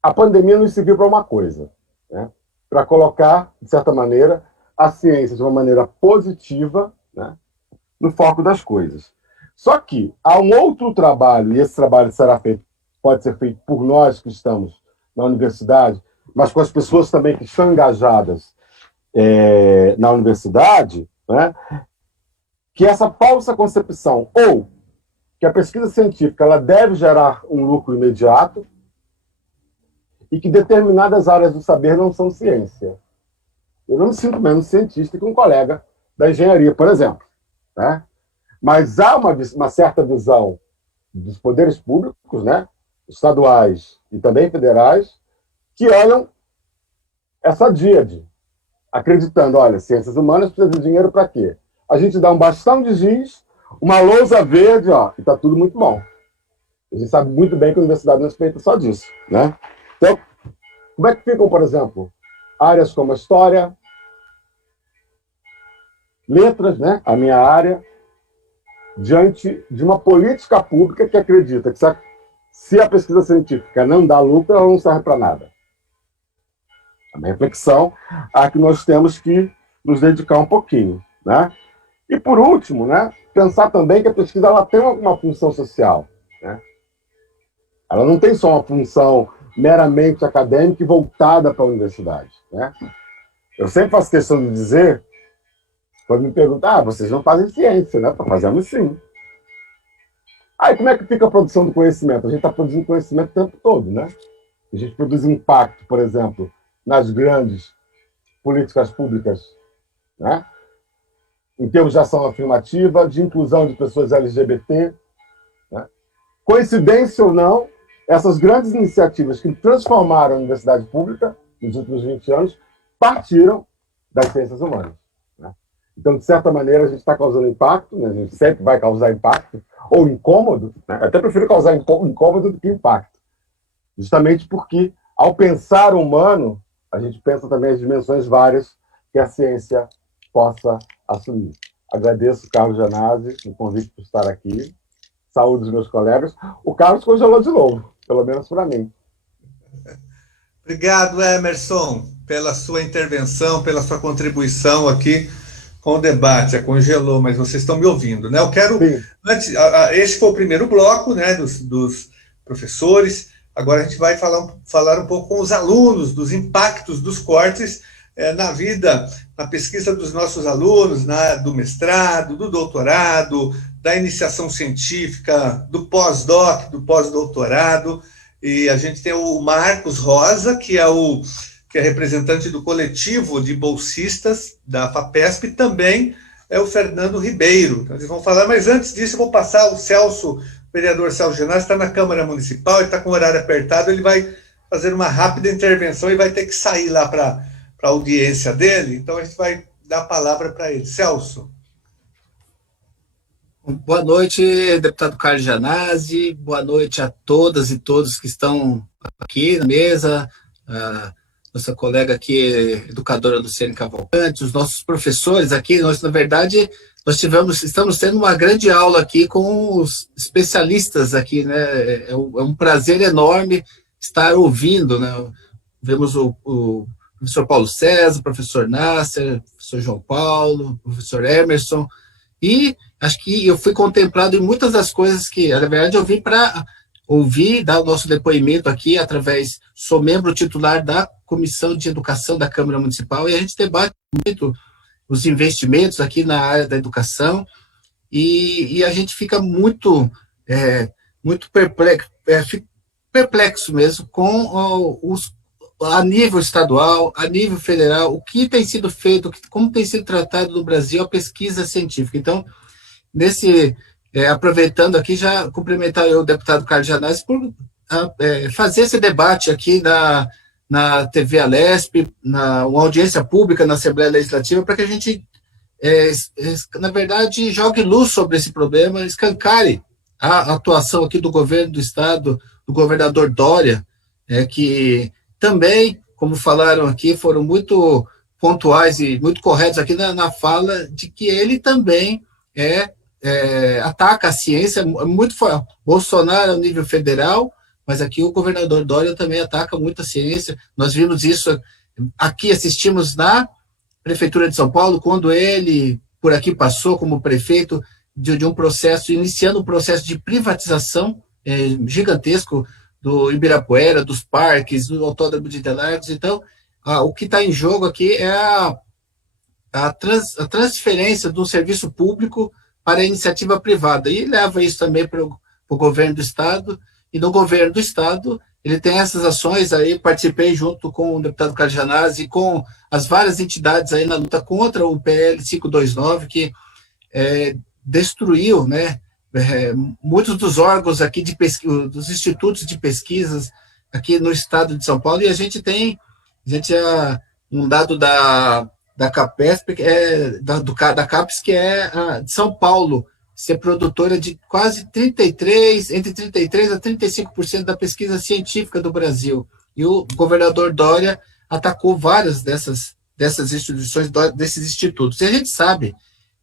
a pandemia nos serviu para uma coisa, né? Para colocar, de certa maneira, a ciência de uma maneira positiva, né, no foco das coisas. Só que há um outro trabalho, e esse trabalho pode ser feito por nós que estamos na universidade, mas com as pessoas também que estão engajadas na universidade, né, que essa falsa concepção, ou que a pesquisa científica ela deve gerar um lucro imediato e que determinadas áreas do saber não são ciência. Eu não me sinto menos cientista que um colega da engenharia, por exemplo. Né? Mas há uma certa visão dos poderes públicos, né, estaduais e também federais, que olham essa díade, acreditando, olha, ciências humanas precisa de dinheiro para quê? A gente dá um bastão de giz, uma lousa verde, ó, e está tudo muito bom. A gente sabe muito bem que a universidade não é feita só disso. Né? Então, como é que ficam, por exemplo, áreas como a história, letras, né, a minha área, diante de uma política pública que acredita que se a pesquisa científica não dá lucro, ela não serve para nada. É uma reflexão a que nós temos que nos dedicar um pouquinho. Né? E, por último, né, pensar também que a pesquisa ela tem uma função social. Né? Ela não tem só uma função meramente acadêmica e voltada para a universidade. Né? Eu sempre faço questão de dizer, quando me perguntam, vocês não fazem ciência, né? Fazemos sim. Aí como é que fica a produção do conhecimento? A gente está produzindo conhecimento o tempo todo, né? A gente produz impacto, por exemplo, nas grandes políticas públicas, né? Em termos de ação afirmativa, de inclusão de pessoas LGBT. Né? Coincidência ou não, essas grandes iniciativas que transformaram a universidade pública nos últimos 20 anos partiram das ciências humanas. Né? Então, de certa maneira, a gente está causando impacto, né? A gente sempre vai causar impacto, ou incômodo, né? Eu até prefiro causar incômodo do que impacto. Justamente porque, ao pensar o humano, a gente pensa também as dimensões várias que a ciência possa assumir. Agradeço, Carlos Gianazzi, o convite por estar aqui. Saúde dos meus colegas. O Carlos congelou de novo, pelo menos para mim. Obrigado, Emerson, pela sua intervenção, pela sua contribuição aqui com o debate. Congelou, mas vocês estão me ouvindo, né? Eu quero... Esse foi o primeiro bloco, né, dos professores. Agora a gente vai falar um pouco com os alunos, dos impactos dos cortes na vida, na pesquisa dos nossos alunos, do mestrado, do doutorado, da iniciação científica, do pós-doc, do pós-doutorado. E a gente tem o Marcos Rosa, que é representante do coletivo de bolsistas da FAPESP, e também é o Fernando Ribeiro. Então, eles vão falar, mas antes disso eu vou passar o vereador Celso Gianazzi, está na Câmara Municipal, ele está com o horário apertado, ele vai fazer uma rápida intervenção e vai ter que sair lá para a audiência dele, então a gente vai dar a palavra para ele. Celso. Boa noite, deputado Carlos Gianazzi, boa noite a todas e todos que estão aqui na mesa, a nossa colega aqui, educadora Luciane Cavalcante, os nossos professores aqui. Nós, na verdade, estamos tendo uma grande aula aqui com os especialistas aqui, né? É um prazer enorme estar ouvindo, né? Vemos o professor Paulo César, o professor Nasser, o professor João Paulo, o professor Emerson, e acho que eu fui contemplado em muitas das coisas que, na verdade, eu vim para ouvir, dar o nosso depoimento aqui, sou membro titular da Comissão de Educação da Câmara Municipal, e a gente debate muito os investimentos aqui na área da educação, e a gente fica muito perplexo mesmo com a nível estadual, a nível federal, o que tem sido feito, como tem sido tratado no Brasil a pesquisa científica. Então, aproveitando aqui, já cumprimentar o deputado Carlos Gianazzi por fazer esse debate aqui na TV Alesp, uma audiência pública na Assembleia Legislativa, para que a gente, na verdade, jogue luz sobre esse problema, escancare a atuação aqui do governo do Estado, do governador Dória, que também, como falaram aqui, foram muito pontuais e muito corretos aqui na fala de que ele também ataca a ciência, muito forte. Bolsonaro ao nível federal, mas aqui o governador Dória também ataca muito a ciência. Nós vimos isso aqui, assistimos na Prefeitura de São Paulo, quando ele por aqui passou como prefeito de um processo, iniciando um processo de privatização gigantesco do Ibirapuera, dos parques, do Autódromo de Interlagos. Então, o que está em jogo aqui é a transferência do serviço público para a iniciativa privada, e leva isso também para o governo do Estado, e no governo do Estado ele tem essas ações aí. Participei junto com o deputado Carlos Gianazzi e com as várias entidades aí na luta contra o PL 529, que destruiu, né, muitos dos órgãos aqui de pesquisa, dos institutos de pesquisas aqui no estado de São Paulo. E a gente um dado da CAPESP, da CAPES, que é de São Paulo, ser produtora de quase entre 33% a 35% da pesquisa científica do Brasil. E o governador Dória atacou várias dessas instituições, desses institutos. E a gente sabe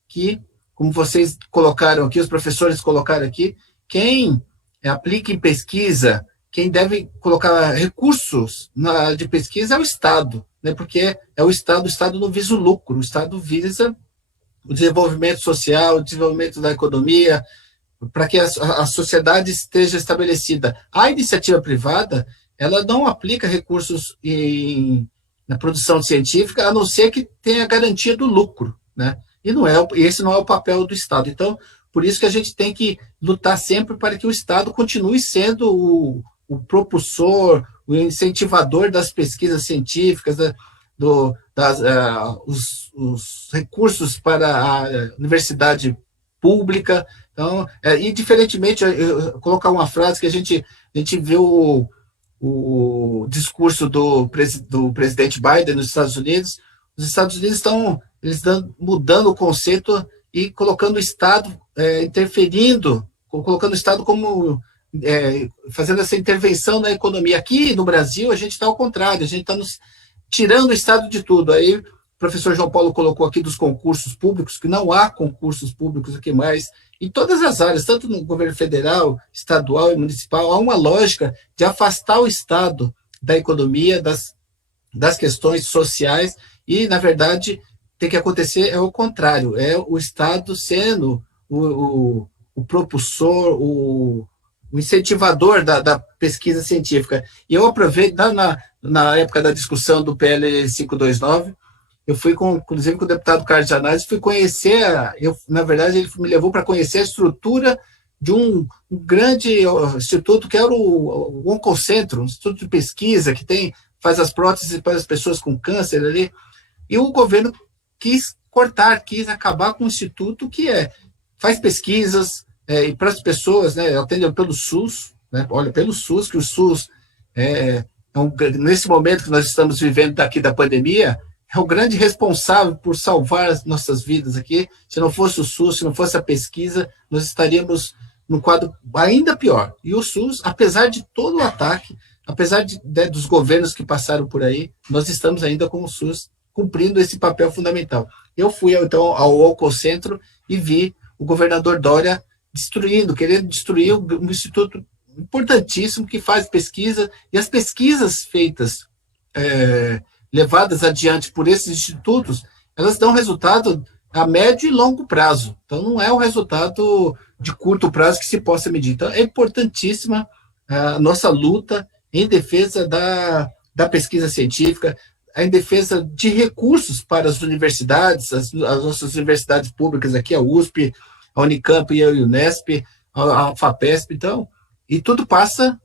que, como vocês colocaram aqui, os professores colocaram aqui, quem aplica em pesquisa, quem deve colocar recursos na área de pesquisa é o Estado, né? Porque o Estado não visa o lucro, o Estado visa o desenvolvimento social, o desenvolvimento da economia, para que a sociedade esteja estabelecida. A iniciativa privada, ela não aplica recursos na produção científica, a não ser que tenha a garantia do lucro, né? E esse não é o papel do Estado. Então, por isso que a gente tem que lutar sempre para que o Estado continue sendo o propulsor, o incentivador das pesquisas científicas, os recursos para a universidade pública. Então, e diferentemente, eu colocar uma frase que a gente viu o discurso do presidente Biden nos Estados Unidos. Os Estados Unidos estão mudando o conceito e colocando o Estado interferindo, colocando o Estado como fazendo essa intervenção na economia. Aqui no Brasil, a gente está ao contrário, a gente está tirando o Estado de tudo. Aí o professor João Paulo colocou aqui dos concursos públicos, que não há concursos públicos aqui mais, em todas as áreas, tanto no governo federal, estadual e municipal. Há uma lógica de afastar o Estado da economia, das questões sociais, e, na verdade, tem que acontecer o contrário, o Estado sendo o propulsor, o incentivador da pesquisa científica. E eu aproveito, na época da discussão do PL 529, eu fui, inclusive, com o deputado Carlos Gianazzi, fui conhecer, na verdade, ele me levou para conhecer a estrutura de um grande instituto, que era o Oncocentro, um instituto de pesquisa, que faz as próteses para as pessoas com câncer ali, e o governo quis acabar com o instituto que faz pesquisas, e para as pessoas, né, atende pelo SUS, né, olha, pelo SUS, que o SUS nesse momento que nós estamos vivendo daqui da pandemia, é o grande responsável por salvar as nossas vidas aqui. Se não fosse o SUS, se não fosse a pesquisa, nós estaríamos num quadro ainda pior. E o SUS, apesar de todo o ataque, apesar dos governos que passaram por aí, nós estamos ainda com o SUS cumprindo esse papel fundamental. Eu fui, então, ao Oncolcentro e vi o governador Dória querendo destruir um instituto importantíssimo que faz pesquisa, e as pesquisas feitas, levadas adiante por esses institutos, elas dão resultado a médio e longo prazo. Então, não é um resultado de curto prazo que se possa medir. Então, é importantíssima a nossa luta em defesa da pesquisa científica, em defesa de recursos para as universidades, as nossas universidades públicas aqui, a USP, a Unicamp e a Unesp, a FAPESP. Então, e tudo passa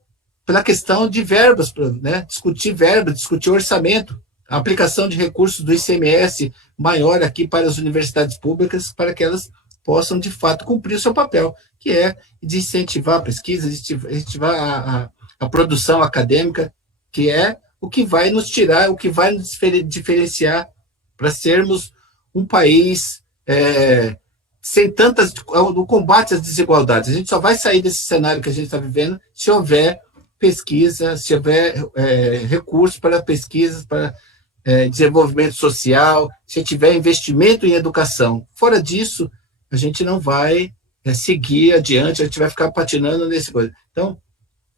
pela questão de verbas, né? Discutir verbas, discutir orçamento, a aplicação de recursos do ICMS maior aqui para as universidades públicas, para que elas possam, de fato, cumprir o seu papel, que é de incentivar a pesquisa, incentivar a produção acadêmica, que é o que vai nos tirar, o que vai nos diferenciar para sermos um país sem tantas, no combate às desigualdades. A gente só vai sair desse cenário que a gente está vivendo se houver pesquisa, se houver recursos para pesquisas, para desenvolvimento social, se tiver investimento em educação. Fora disso, a gente não vai seguir adiante, a gente vai ficar patinando nesse coisa. Então,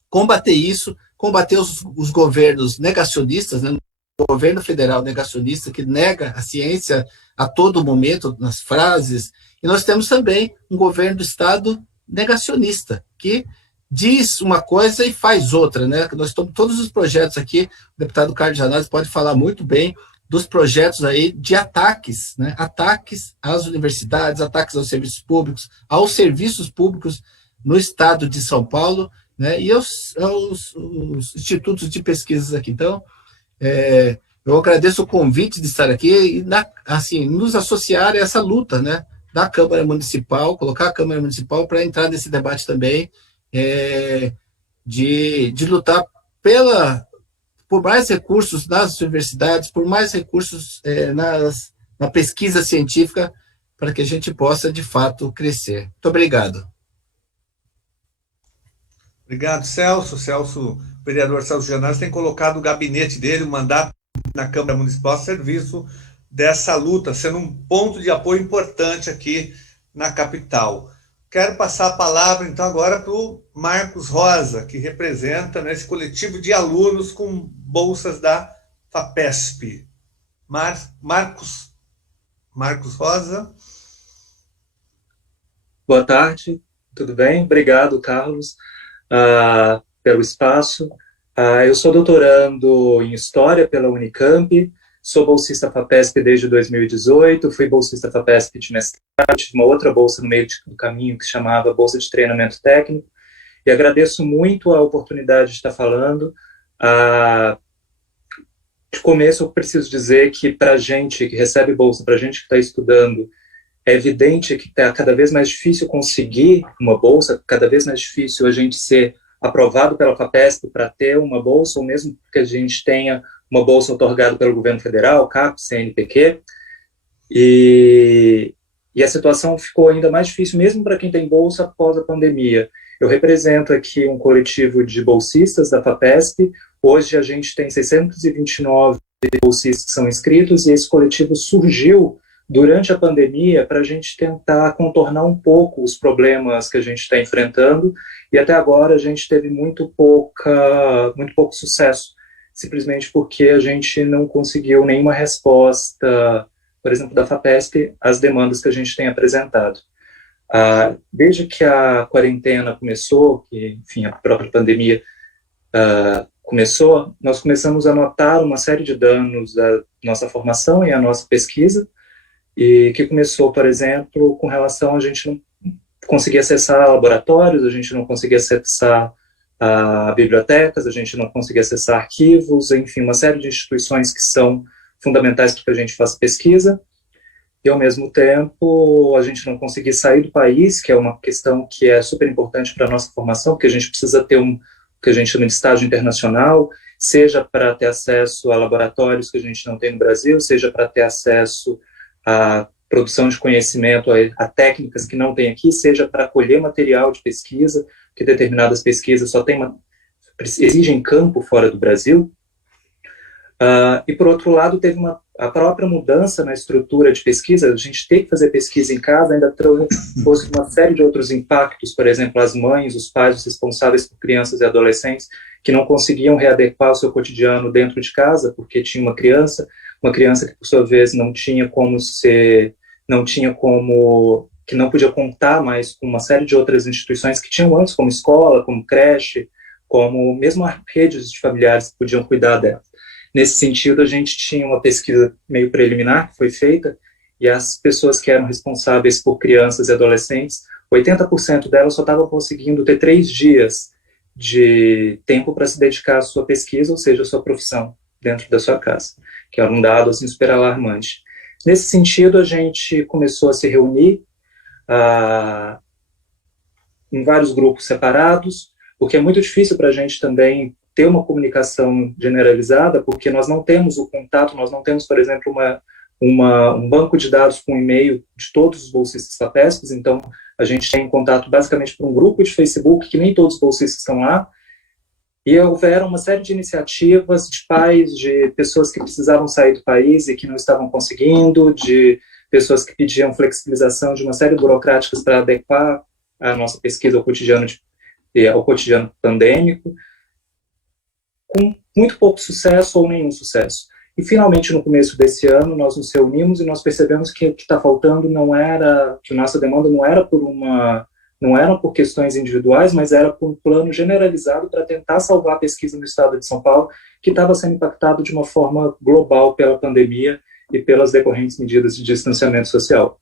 combater isso, combater os governos negacionistas, né? O governo federal negacionista que nega a ciência a todo momento, nas frases, e nós temos também um governo do Estado negacionista, que diz uma coisa e faz outra, né? Nós estamos todos os projetos aqui, o deputado Carlos Gianazzi pode falar muito bem dos projetos aí de ataques, né? Ataques às universidades, ataques aos serviços públicos no estado de São Paulo, né? E aos institutos de pesquisas aqui. Então, eu agradeço o convite de estar aqui e, assim, nos associar a essa luta, né? Da Câmara Municipal, colocar a Câmara Municipal para entrar nesse debate também, de lutar por mais recursos nas universidades, por mais recursos na pesquisa científica, para que a gente possa, de fato, crescer. Muito obrigado. Obrigado, Celso. O vereador Celso Gianazzi tem colocado o gabinete dele, o mandato na Câmara Municipal a serviço dessa luta, sendo um ponto de apoio importante aqui na capital. Quero passar a palavra, então, agora para o Marcos Rosa, que representa, né, esse coletivo de alunos com bolsas da FAPESP. Marcos Rosa. Boa tarde, tudo bem? Obrigado, Carlos, pelo espaço. Eu sou doutorando em História pela Unicamp, sou bolsista FAPESP desde 2018, fui bolsista FAPESP de mestrado, tive uma outra bolsa no meio do caminho que se chamava Bolsa de Treinamento Técnico, e agradeço muito a oportunidade de estar falando. De começo, eu preciso dizer que para a gente que recebe bolsa, para a gente que está estudando, é evidente que está cada vez mais difícil conseguir uma bolsa, cada vez mais difícil a gente ser aprovado pela FAPESP para ter uma bolsa, ou mesmo que a gente tenha uma bolsa otorgada pelo governo federal, CAPES, CNPq, e a situação ficou ainda mais difícil, mesmo para quem tem bolsa após a pandemia. Eu represento aqui um coletivo de bolsistas da FAPESP, hoje a gente tem 629 bolsistas que são inscritos, e esse coletivo surgiu durante a pandemia para a gente tentar contornar um pouco os problemas que a gente está enfrentando, e até agora a gente teve muito pouco sucesso, simplesmente porque a gente não conseguiu nenhuma resposta, por exemplo, da FAPESP, às demandas que a gente tem apresentado. Desde que a quarentena começou, que, enfim, a própria pandemia começou, nós começamos a notar uma série de danos à nossa formação e à nossa pesquisa, e que começou, por exemplo, com relação a gente não conseguir acessar laboratórios, a gente não conseguir acessar bibliotecas, a gente não conseguir acessar arquivos, enfim, uma série de instituições que são fundamentais para que a gente faça pesquisa, e ao mesmo tempo a gente não conseguir sair do país, que é uma questão que é super importante para a nossa formação, porque a gente precisa ter que a gente chama de estágio internacional, seja para ter acesso a laboratórios que a gente não tem no Brasil, seja para ter acesso a produção de conhecimento, a técnicas que não tem aqui, seja para colher material de pesquisa, que determinadas pesquisas só exigem campo fora do Brasil. E, por outro lado, teve a própria mudança na estrutura de pesquisa. A gente tem que fazer pesquisa em casa, ainda trouxe uma série de outros impactos, por exemplo, as mães, os pais, os responsáveis por crianças e adolescentes, que não conseguiam readequar o seu cotidiano dentro de casa, porque tinha uma criança que, por sua vez, que não podia contar mais com uma série de outras instituições que tinham antes, como escola, como creche, como mesmo redes de familiares que podiam cuidar dela. Nesse sentido, a gente tinha uma pesquisa meio preliminar que foi feita, e as pessoas que eram responsáveis por crianças e adolescentes, 80% delas só estavam conseguindo ter 3 dias de tempo para se dedicar à sua pesquisa, ou seja, à sua profissão, dentro da sua casa, que era um dado assim, super alarmante. Nesse sentido, a gente começou a se reunir em vários grupos separados, porque é muito difícil para a gente também ter uma comunicação generalizada, porque nós não temos o contato, nós não temos, por exemplo, um banco de dados com e-mail de todos os bolsistas FAPESP, então a gente tem contato basicamente por um grupo de Facebook, que nem todos os bolsistas estão lá, e houveram uma série de iniciativas de pais, de pessoas que precisavam sair do país e que não estavam conseguindo, de pessoas que pediam flexibilização de uma série de burocráticas para adequar a nossa pesquisa ao cotidiano pandêmico, com muito pouco sucesso ou nenhum sucesso. E, finalmente, no começo desse ano, nós nos reunimos e nós percebemos que o que está faltando que nossa demanda não era por questões individuais, mas era por um plano generalizado para tentar salvar a pesquisa no estado de São Paulo, que estava sendo impactado de uma forma global pela pandemia e pelas decorrentes medidas de distanciamento social.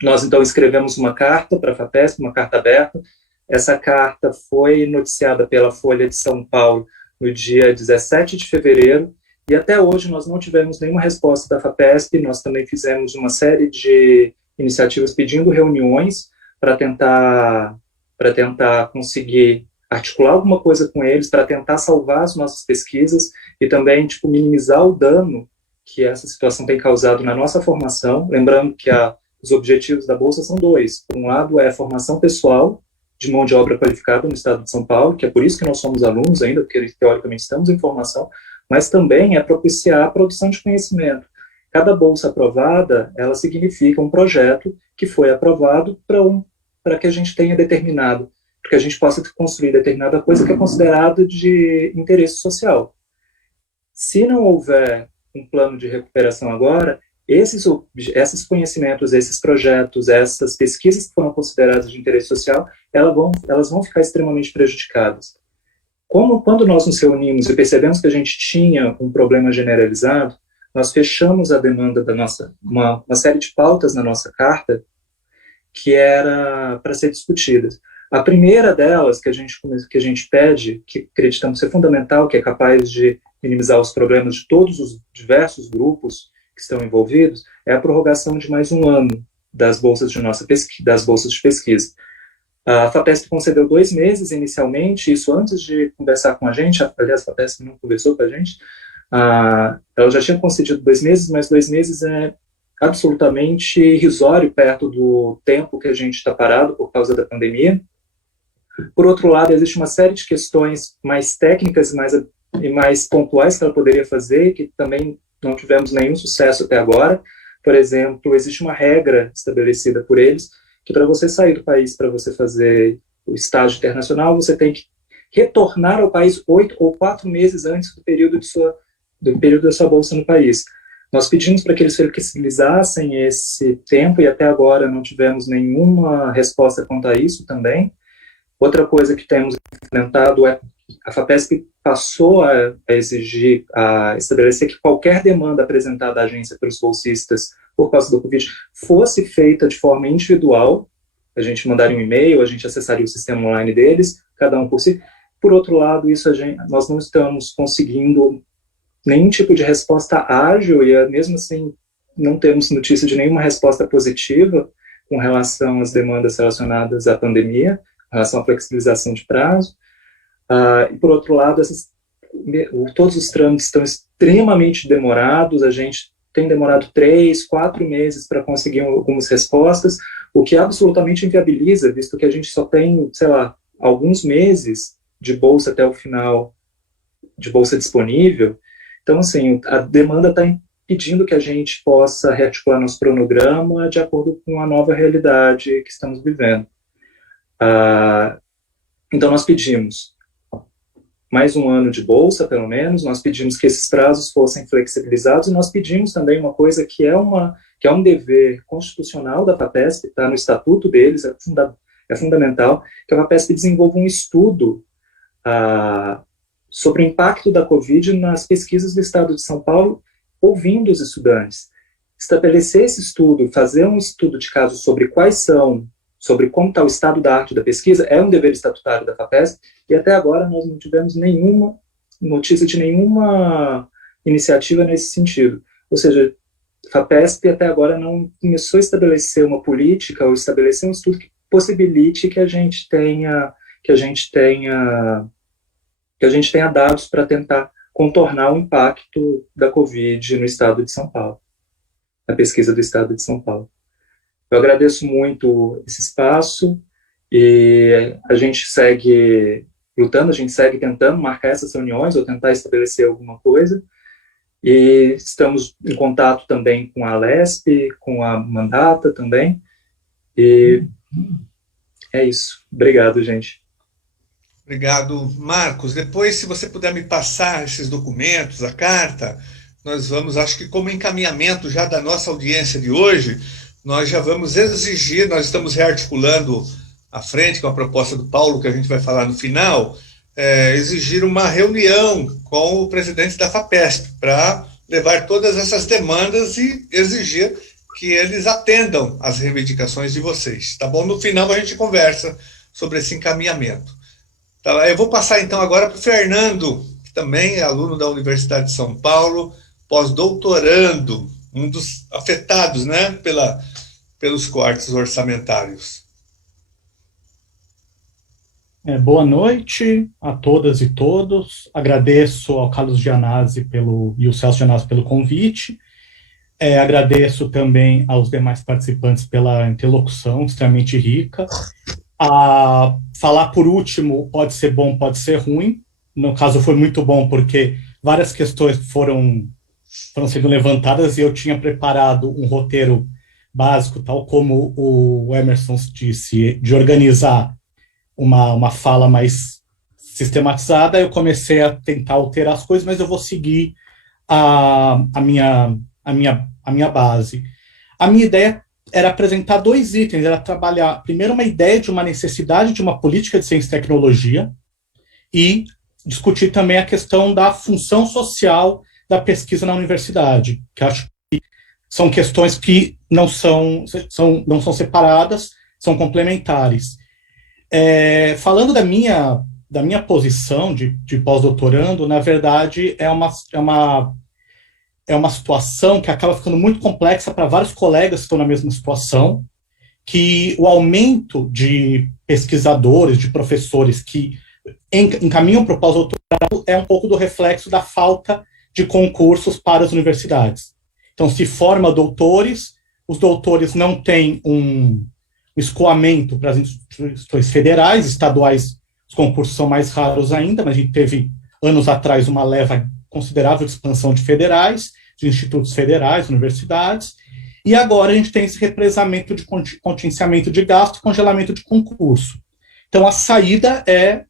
Nós, então, escrevemos uma carta para a FAPESP, uma carta aberta. Essa carta foi noticiada pela Folha de São Paulo no dia 17 de fevereiro, e até hoje nós não tivemos nenhuma resposta da FAPESP. Nós também fizemos uma série de iniciativas pedindo reuniões para tentar conseguir articular alguma coisa com eles, para tentar salvar as nossas pesquisas e também minimizar o dano que essa situação tem causado na nossa formação. Lembrando que os objetivos da Bolsa são 2. Por um lado, é a formação pessoal de mão de obra qualificada no estado de São Paulo, que é por isso que nós somos alunos ainda, porque teoricamente estamos em formação, mas também é propiciar a produção de conhecimento. Cada bolsa aprovada, ela significa um projeto que foi aprovado para que a gente tenha determinado, para que a gente possa construir determinada coisa que é considerada de interesse social. Se não houver um plano de recuperação agora, esses conhecimentos, esses projetos, essas pesquisas que foram consideradas de interesse social, elas vão ficar extremamente prejudicadas. Quando nós nos reunimos e percebemos que a gente tinha um problema generalizado, nós fechamos a demanda da uma série de pautas na nossa carta que era para ser discutidas. A primeira delas, que a gente pede, que acreditamos ser fundamental, que é capaz de minimizar os problemas de todos os diversos grupos que estão envolvidos, é a prorrogação de mais um ano das bolsas de pesquisa. A FAPESP concedeu 2 meses inicialmente, isso antes de conversar com a gente. Aliás, a FAPESP não conversou com a gente. Ela já tinha concedido 2 meses, mas 2 meses é absolutamente irrisório perto do tempo que a gente está parado por causa da pandemia. Por outro lado, existe uma série de questões mais técnicas e mais pontuais que ela poderia fazer, que também não tivemos nenhum sucesso até agora. Por exemplo, existe uma regra estabelecida por eles, que para você sair do país, para você fazer o estágio internacional, você tem que retornar ao país 8 ou 4 meses antes do período da sua bolsa no país. Nós pedimos para que eles flexibilizassem esse tempo e até agora não tivemos nenhuma resposta quanto a isso também. Outra coisa que temos implementado é a FAPESP passou a exigir, a estabelecer que qualquer demanda apresentada à agência pelos bolsistas por causa do Covid fosse feita de forma individual. A gente mandaria um e-mail, a gente acessaria o sistema online deles, cada um por si. Por outro lado, nós não estamos conseguindo nenhum tipo de resposta ágil e, mesmo assim, não temos notícia de nenhuma resposta positiva com relação às demandas relacionadas à pandemia, em relação à flexibilização de prazo. E, por outro lado, todos os trâmites estão extremamente demorados, a gente tem demorado 3, 4 meses para conseguir algumas respostas, o que absolutamente inviabiliza, visto que a gente só tem, sei lá, alguns meses de bolsa até o final, de bolsa disponível. Então, assim, a demanda está impedindo que a gente possa rearticular nosso cronograma de acordo com a nova realidade que estamos vivendo. Então, nós pedimos mais um ano de bolsa, pelo menos, nós pedimos que esses prazos fossem flexibilizados, e nós pedimos também uma coisa que é um dever constitucional da FAPESP, está no estatuto deles, é fundamental, que a FAPESP desenvolva um estudo sobre o impacto da Covid nas pesquisas do Estado de São Paulo, ouvindo os estudantes. Estabelecer esse estudo, fazer um estudo de caso sobre sobre como está o estado da arte da pesquisa, é um dever estatutário da FAPESP, e até agora nós não tivemos nenhuma notícia de nenhuma iniciativa nesse sentido. Ou seja, a FAPESP até agora não começou a estabelecer uma política ou estabelecer um estudo que possibilite que a gente tenha dados para tentar contornar o impacto da Covid no estado de São Paulo, na pesquisa do estado de São Paulo. Eu agradeço muito esse espaço e a gente segue lutando, a gente segue tentando marcar essas reuniões ou tentar estabelecer alguma coisa, e estamos em contato também com a Alesp, com a Mandata também, e é isso. Obrigado, gente. Obrigado, Marcos. Depois, se você puder me passar esses documentos, a carta, nós vamos, acho que como encaminhamento já da nossa audiência de hoje, nós já vamos exigir, nós estamos rearticulando à frente com a proposta do Paulo, que a gente vai falar no final, exigir uma reunião com o presidente da FAPESP para levar todas essas demandas e exigir que eles atendam às reivindicações de vocês. Tá bom? No final a gente conversa sobre esse encaminhamento. Tá, eu vou passar então agora para o Fernando, que também é aluno da Universidade de São Paulo, pós-doutorando, um dos afetados, né, pelos cortes orçamentários. Boa noite a todas e todos. Agradeço ao Carlos Gianazzi e ao Celso Gianazzi pelo convite. Agradeço também aos demais participantes pela interlocução extremamente rica. Falar por último pode ser bom, pode ser ruim. No caso, foi muito bom porque várias questões foram sendo levantadas e eu tinha preparado um roteiro básico, tal como o Emerson disse, de organizar uma fala mais sistematizada. Eu comecei a tentar alterar as coisas, mas eu vou seguir a minha base. A minha ideia era apresentar 2 itens, era trabalhar, primeiro, uma ideia de uma necessidade de uma política de ciência e tecnologia e discutir também a questão da função social da pesquisa na universidade, que acho que são questões que não são separadas, são complementares. Falando da minha posição de pós-doutorando, na verdade, é uma situação que acaba ficando muito complexa para vários colegas que estão na mesma situação, que o aumento de pesquisadores, de professores que encaminham para o pós-doutorado é um pouco do reflexo da falta de concursos para as universidades. Então, se forma doutores, os doutores não têm um escoamento para as instituições federais, estaduais, os concursos são mais raros ainda, mas a gente teve, anos atrás, uma leva considerável de expansão de federais, de institutos federais, universidades, e agora a gente tem esse represamento de contingenciamento de gasto, congelamento de concurso. Então, a saída é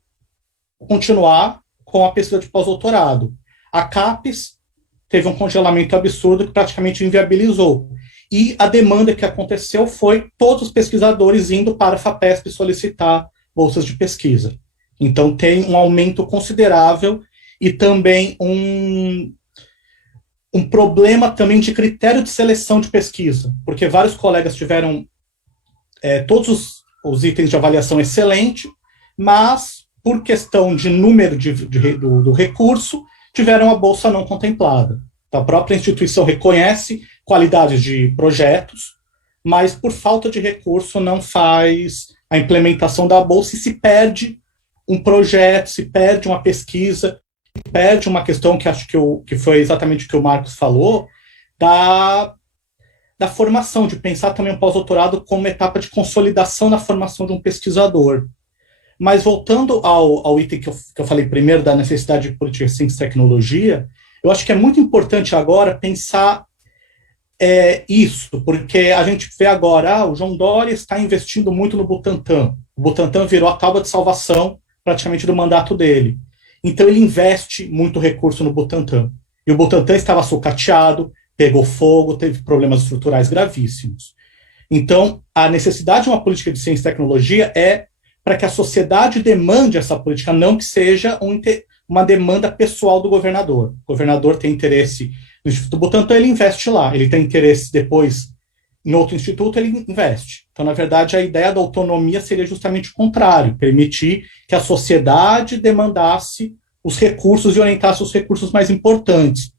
continuar com a pesquisa de pós-doutorado. A CAPES teve um congelamento absurdo que praticamente inviabilizou. E a demanda que aconteceu foi todos os pesquisadores indo para a FAPESP solicitar bolsas de pesquisa. Então, tem um aumento considerável e também um problema também de critério de seleção de pesquisa, porque vários colegas tiveram todos os itens de avaliação excelente, mas, por questão de número do recurso, tiveram a bolsa não contemplada. Então, a própria instituição reconhece qualidades de projetos, mas, por falta de recurso, não faz a implementação da bolsa e se perde um projeto, se perde uma pesquisa perde uma questão que acho que foi exatamente o que o Marcos falou, da formação, de pensar também o pós-doutorado como etapa de consolidação da formação de um pesquisador. Mas voltando ao item que eu falei primeiro, da necessidade de política de ciência e tecnologia, eu acho que é muito importante agora pensar isso, porque a gente vê agora, o João Dória está investindo muito no Butantan. O Butantan virou a tábua de salvação praticamente do mandato dele. Então ele investe muito recurso no Butantan. E o Butantan estava sucateado, pegou fogo, teve problemas estruturais gravíssimos. Então, a necessidade de uma política de ciência e tecnologia é para que a sociedade demande essa política, não que seja uma demanda pessoal do governador. O governador tem interesse no Instituto Butantan, ele investe lá. Ele tem interesse depois em outro instituto, ele investe. Então, na verdade, a ideia da autonomia seria justamente o contrário, permitir que a sociedade demandasse os recursos e orientasse os recursos mais importantes.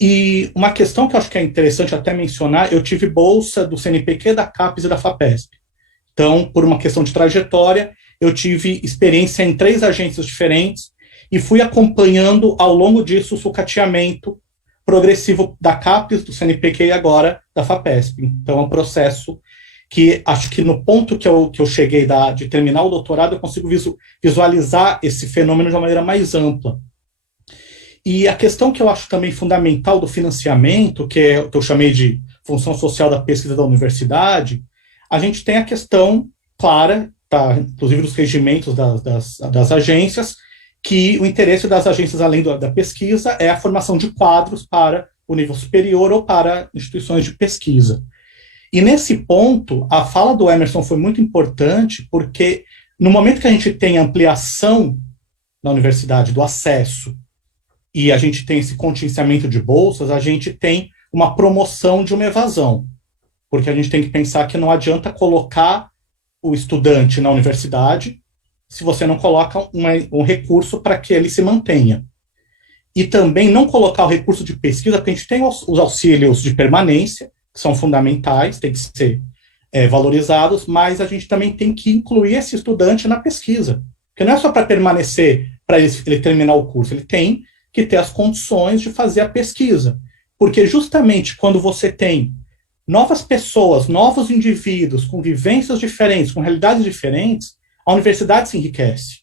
E uma questão que eu acho que é interessante até mencionar, eu tive bolsa do CNPq, da CAPES e da FAPESP. Então, por uma questão de trajetória, eu tive experiência em 3 agências diferentes e fui acompanhando ao longo disso o sucateamento progressivo da CAPES, do CNPq e agora da FAPESP. Então, é um processo que acho que no ponto que eu cheguei de terminar o doutorado, eu consigo visualizar esse fenômeno de uma maneira mais ampla. E a questão que eu acho também fundamental do financiamento, que é o que eu chamei de função social da pesquisa da universidade, a gente tem a questão clara, tá, inclusive dos regimentos das agências, que o interesse das agências, além da pesquisa, é a formação de quadros para o nível superior ou para instituições de pesquisa. E nesse ponto, a fala do Emerson foi muito importante, porque no momento que a gente tem ampliação na universidade do acesso e a gente tem esse contingenciamento de bolsas, a gente tem uma promoção de uma evasão, porque a gente tem que pensar que não adianta colocar o estudante na universidade se você não coloca um recurso para que ele se mantenha. E também não colocar o recurso de pesquisa, porque a gente tem os auxílios de permanência, que são fundamentais, tem que ser valorizados, mas a gente também tem que incluir esse estudante na pesquisa, porque não é só para permanecer, para ele terminar o curso, ele tem que ter as condições de fazer a pesquisa, porque justamente quando você tem novas pessoas, novos indivíduos, com vivências diferentes, com realidades diferentes, a universidade se enriquece.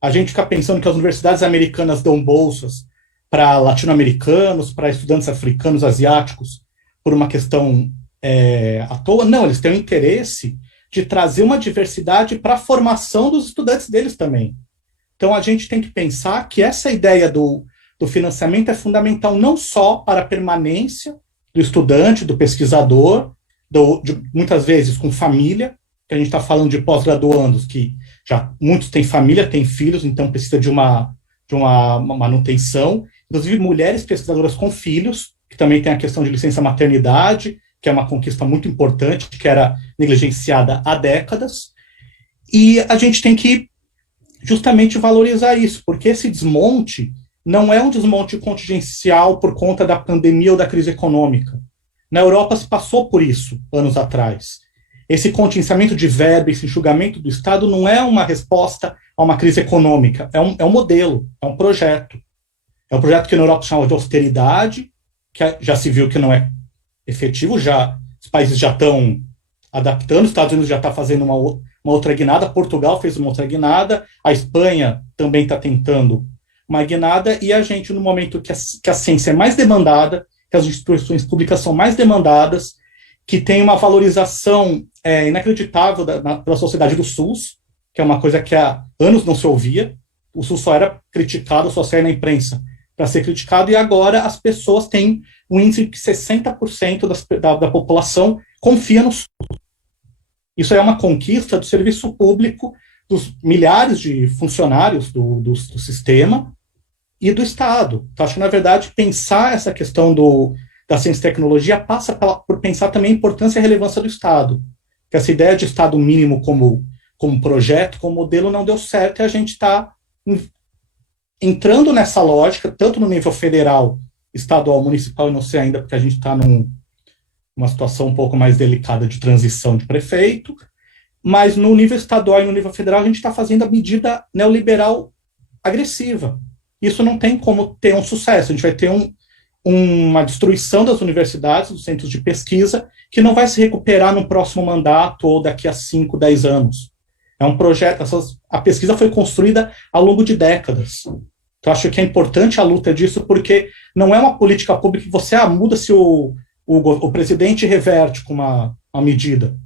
A gente fica pensando que as universidades americanas dão bolsas para latino-americanos, para estudantes africanos, asiáticos, por uma questão à toa. Não, eles têm o interesse de trazer uma diversidade para a formação dos estudantes deles também. Então, a gente tem que pensar que essa ideia do financiamento é fundamental não só para a permanência do estudante, do pesquisador, muitas vezes com família, que a gente está falando de pós-graduandos, que já muitos têm família, têm filhos, então precisa de uma manutenção. Inclusive, mulheres pesquisadoras com filhos, que também tem a questão de licença maternidade, que é uma conquista muito importante, que era negligenciada há décadas. E a gente tem que justamente valorizar isso, porque esse desmonte não é um desmonte contingencial por conta da pandemia ou da crise econômica. Na Europa se passou por isso anos atrás. Esse contingenciamento de verba, esse enxugamento do Estado não é uma resposta a uma crise econômica, é um modelo, é um projeto. É um projeto que na Europa se chama de austeridade, que já se viu que não é efetivo, os países já estão adaptando, os Estados Unidos já está fazendo uma outra guinada, Portugal fez uma outra guinada, a Espanha também está tentando uma guinada, e a gente, no momento que a ciência é mais demandada, que as instituições públicas são mais demandadas, que tem uma valorização inacreditável pela sociedade do SUS, que é uma coisa que há anos não se ouvia. O SUS só era criticado, só saía na imprensa para ser criticado, e agora as pessoas têm um índice de que 60% da população confia no SUS. Isso é uma conquista do serviço público, dos milhares de funcionários do sistema e do Estado. Então, acho que, na verdade, pensar essa questão da ciência e tecnologia passa por pensar também a importância e a relevância do Estado. Que essa ideia de Estado mínimo como projeto, como modelo, não deu certo, e a gente está entrando nessa lógica, tanto no nível federal, estadual, municipal, e não sei ainda, porque a gente está numa situação um pouco mais delicada de transição de prefeito, mas no nível estadual e no nível federal a gente está fazendo a medida neoliberal agressiva, isso não tem como ter um sucesso. A gente vai ter uma destruição das universidades, dos centros de pesquisa, que não vai se recuperar no próximo mandato ou daqui a 5, 10 anos. É um projeto, a pesquisa foi construída ao longo de décadas. Então, acho que é importante a luta disso, porque não é uma política pública que você muda se o presidente reverte com uma medida.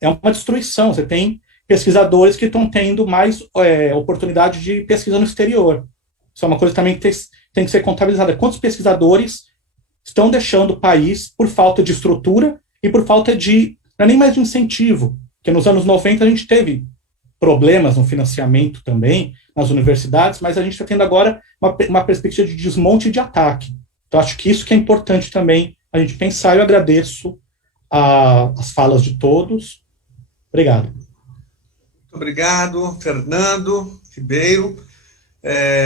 É uma destruição. Você tem pesquisadores que estão tendo mais oportunidade de pesquisa no exterior. Isso é uma coisa também que tem que ser contabilizada. Quantos pesquisadores estão deixando o país por falta de estrutura e por falta de, não é nem mais de incentivo, porque nos anos 90 a gente teve problemas no financiamento também, nas universidades, mas a gente está tendo agora uma perspectiva de desmonte e de ataque. Então, acho que isso que é importante também a gente pensar. Eu agradeço as falas de todos. Obrigado. Muito obrigado, Fernando Ribeiro.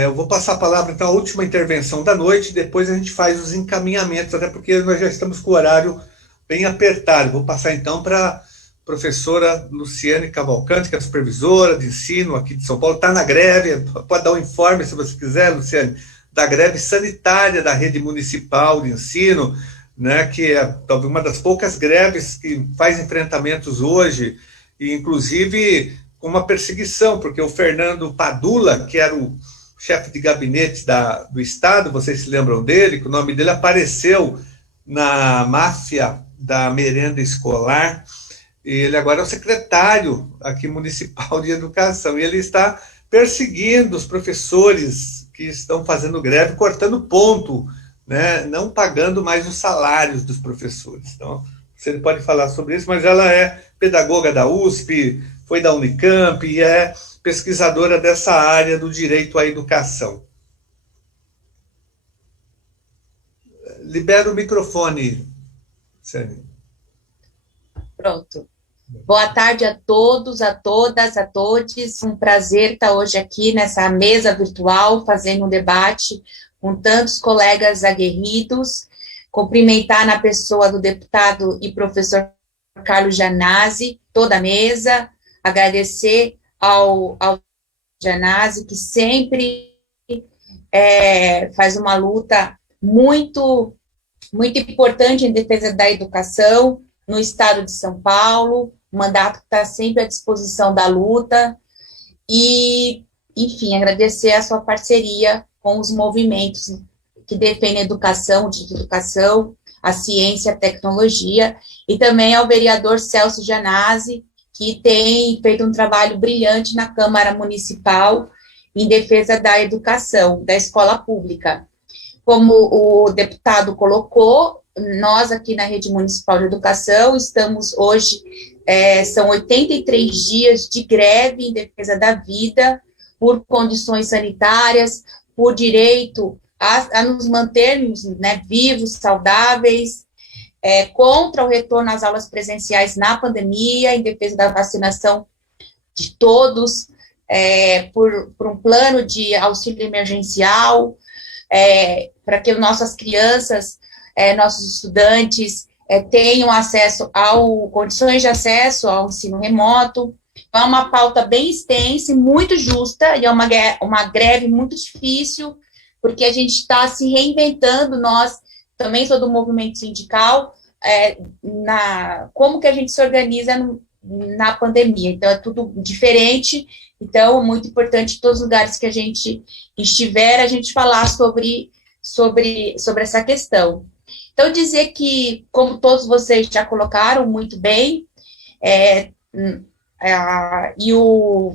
Eu vou passar a palavra, então, à última intervenção da noite, depois a gente faz os encaminhamentos, até porque nós já estamos com o horário bem apertado. Vou passar, então, para a professora Luciane Cavalcante, que é a supervisora de ensino aqui de São Paulo, está na greve, pode dar um informe, se você quiser, Luciane, da greve sanitária da rede municipal de ensino, né, que é talvez uma das poucas greves que faz enfrentamentos hoje, e inclusive com uma perseguição, porque o Fernando Padula, que era o chefe de gabinete do Estado, vocês se lembram dele, que o nome dele apareceu na máfia da merenda escolar, e ele agora é o secretário aqui municipal de educação, e ele está perseguindo os professores que estão fazendo greve, cortando ponto, né, não pagando mais os salários dos professores. Então, você pode falar sobre isso, mas ela é pedagoga da USP, foi da Unicamp e é pesquisadora dessa área do direito à educação. Libera o microfone, Sânia. Pronto. Boa tarde a todos, a todas, a todes. Um prazer estar hoje aqui nessa mesa virtual, fazendo um debate com tantos colegas aguerridos. Cumprimentar na pessoa do deputado e professor Carlos Gianazzi, toda a mesa. Agradecer ao Gianazzi, que sempre faz uma luta muito, muito importante em defesa da educação no estado de São Paulo, um mandato que está sempre à disposição da luta, e, enfim, agradecer a sua parceria com os movimentos que defendem a educação, o direito à educação, a ciência, a tecnologia, e também ao vereador Celso Gianazzi, que tem feito um trabalho brilhante na Câmara Municipal em defesa da educação, da escola pública. Como o deputado colocou, nós aqui na Rede Municipal de Educação estamos hoje, são 83 dias de greve em defesa da vida, por condições sanitárias, por direito a nos mantermos, né, vivos, saudáveis, contra o retorno às aulas presenciais na pandemia, em defesa da vacinação de todos, por um plano de auxílio emergencial, para que nossas crianças, nossos estudantes tenham condições de acesso ao ensino remoto. É uma pauta bem extensa e muito justa, e é uma greve muito difícil, porque a gente está se reinventando, nós também sou do movimento sindical, como que a gente se organiza na pandemia. Então, é tudo diferente, então é muito importante em todos os lugares que a gente estiver, a gente falar sobre essa questão. Então, dizer que, como todos vocês já colocaram muito bem, e o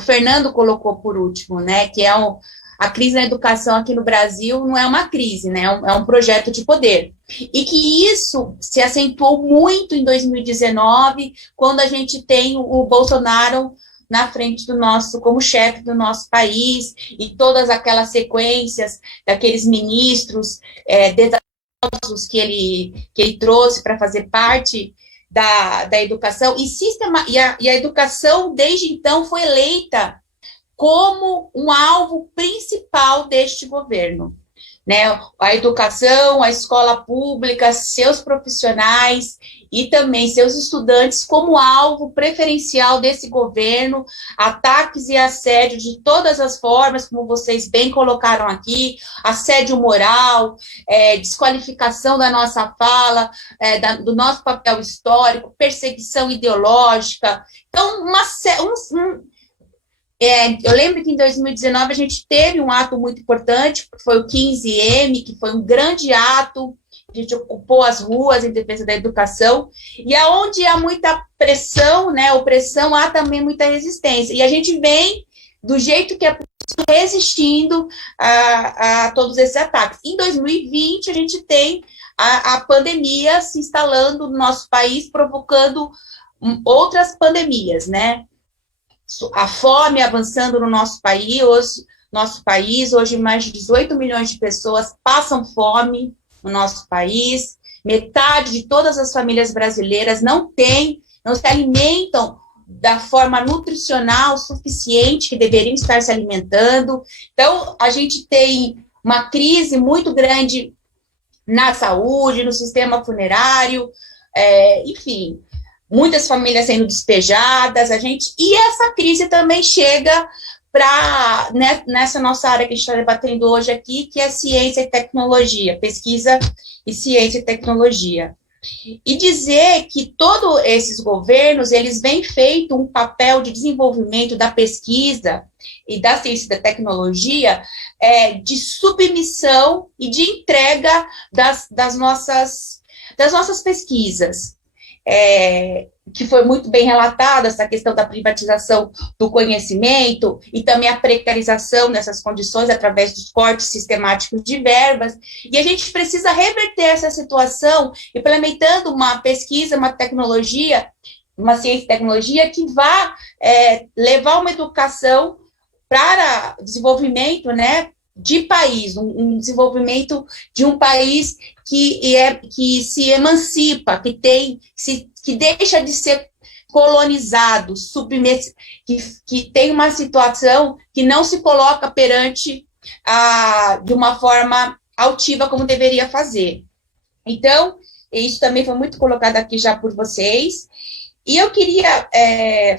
Fernando colocou por último, né, que a crise na educação aqui no Brasil não é uma crise, né, é um projeto de poder. E que isso se acentuou muito em 2019, quando a gente tem o Bolsonaro na frente como chefe do nosso país, e todas aquelas sequências daqueles ministros desastrosos que ele trouxe para fazer parte da educação, e a educação, desde então, foi eleita como um alvo principal deste governo, né? A educação, a escola pública, seus profissionais, e também seus estudantes como alvo preferencial desse governo, ataques e assédio de todas as formas, como vocês bem colocaram aqui, assédio moral, desqualificação da nossa fala, do nosso papel histórico, perseguição ideológica. Então, eu lembro que em 2019 a gente teve um ato muito importante, que foi o 15M, que foi um grande ato. A gente ocupou as ruas em defesa da educação, e aonde há muita pressão, né, opressão, há também muita resistência. E a gente vem, do jeito que é possível, resistindo a todos esses ataques. Em 2020, a gente tem a pandemia se instalando no nosso país, provocando outras pandemias, né? A fome avançando no nosso país, hoje mais de 18 milhões de pessoas passam fome no nosso país, metade de todas as famílias brasileiras não se alimentam da forma nutricional suficiente que deveriam estar se alimentando. Então, a gente tem uma crise muito grande na saúde, no sistema funerário, enfim, muitas famílias sendo despejadas, e essa crise também chega nessa nossa área que a gente está debatendo hoje aqui, que é ciência e tecnologia, pesquisa e ciência e tecnologia. E dizer que todos esses governos, eles vêm feito um papel de desenvolvimento da pesquisa e da ciência e da tecnologia, de submissão e de entrega das nossas pesquisas. Que foi muito bem relatada, essa questão da privatização do conhecimento e também a precarização dessas condições através dos cortes sistemáticos de verbas, e a gente precisa reverter essa situação implementando uma pesquisa, uma tecnologia, uma ciência e tecnologia que vá levar uma educação para desenvolvimento, né, de país, um desenvolvimento de um país que se emancipa, que deixa de ser colonizado, que tem uma situação que não se coloca perante de uma forma altiva como deveria fazer. Então, isso também foi muito colocado aqui já por vocês. E eu queria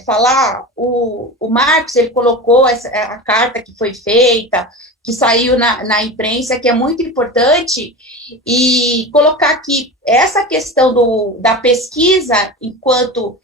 falar, o Marcos, ele colocou a carta que foi feita, que saiu na imprensa, que é muito importante, e colocar aqui essa questão da pesquisa, enquanto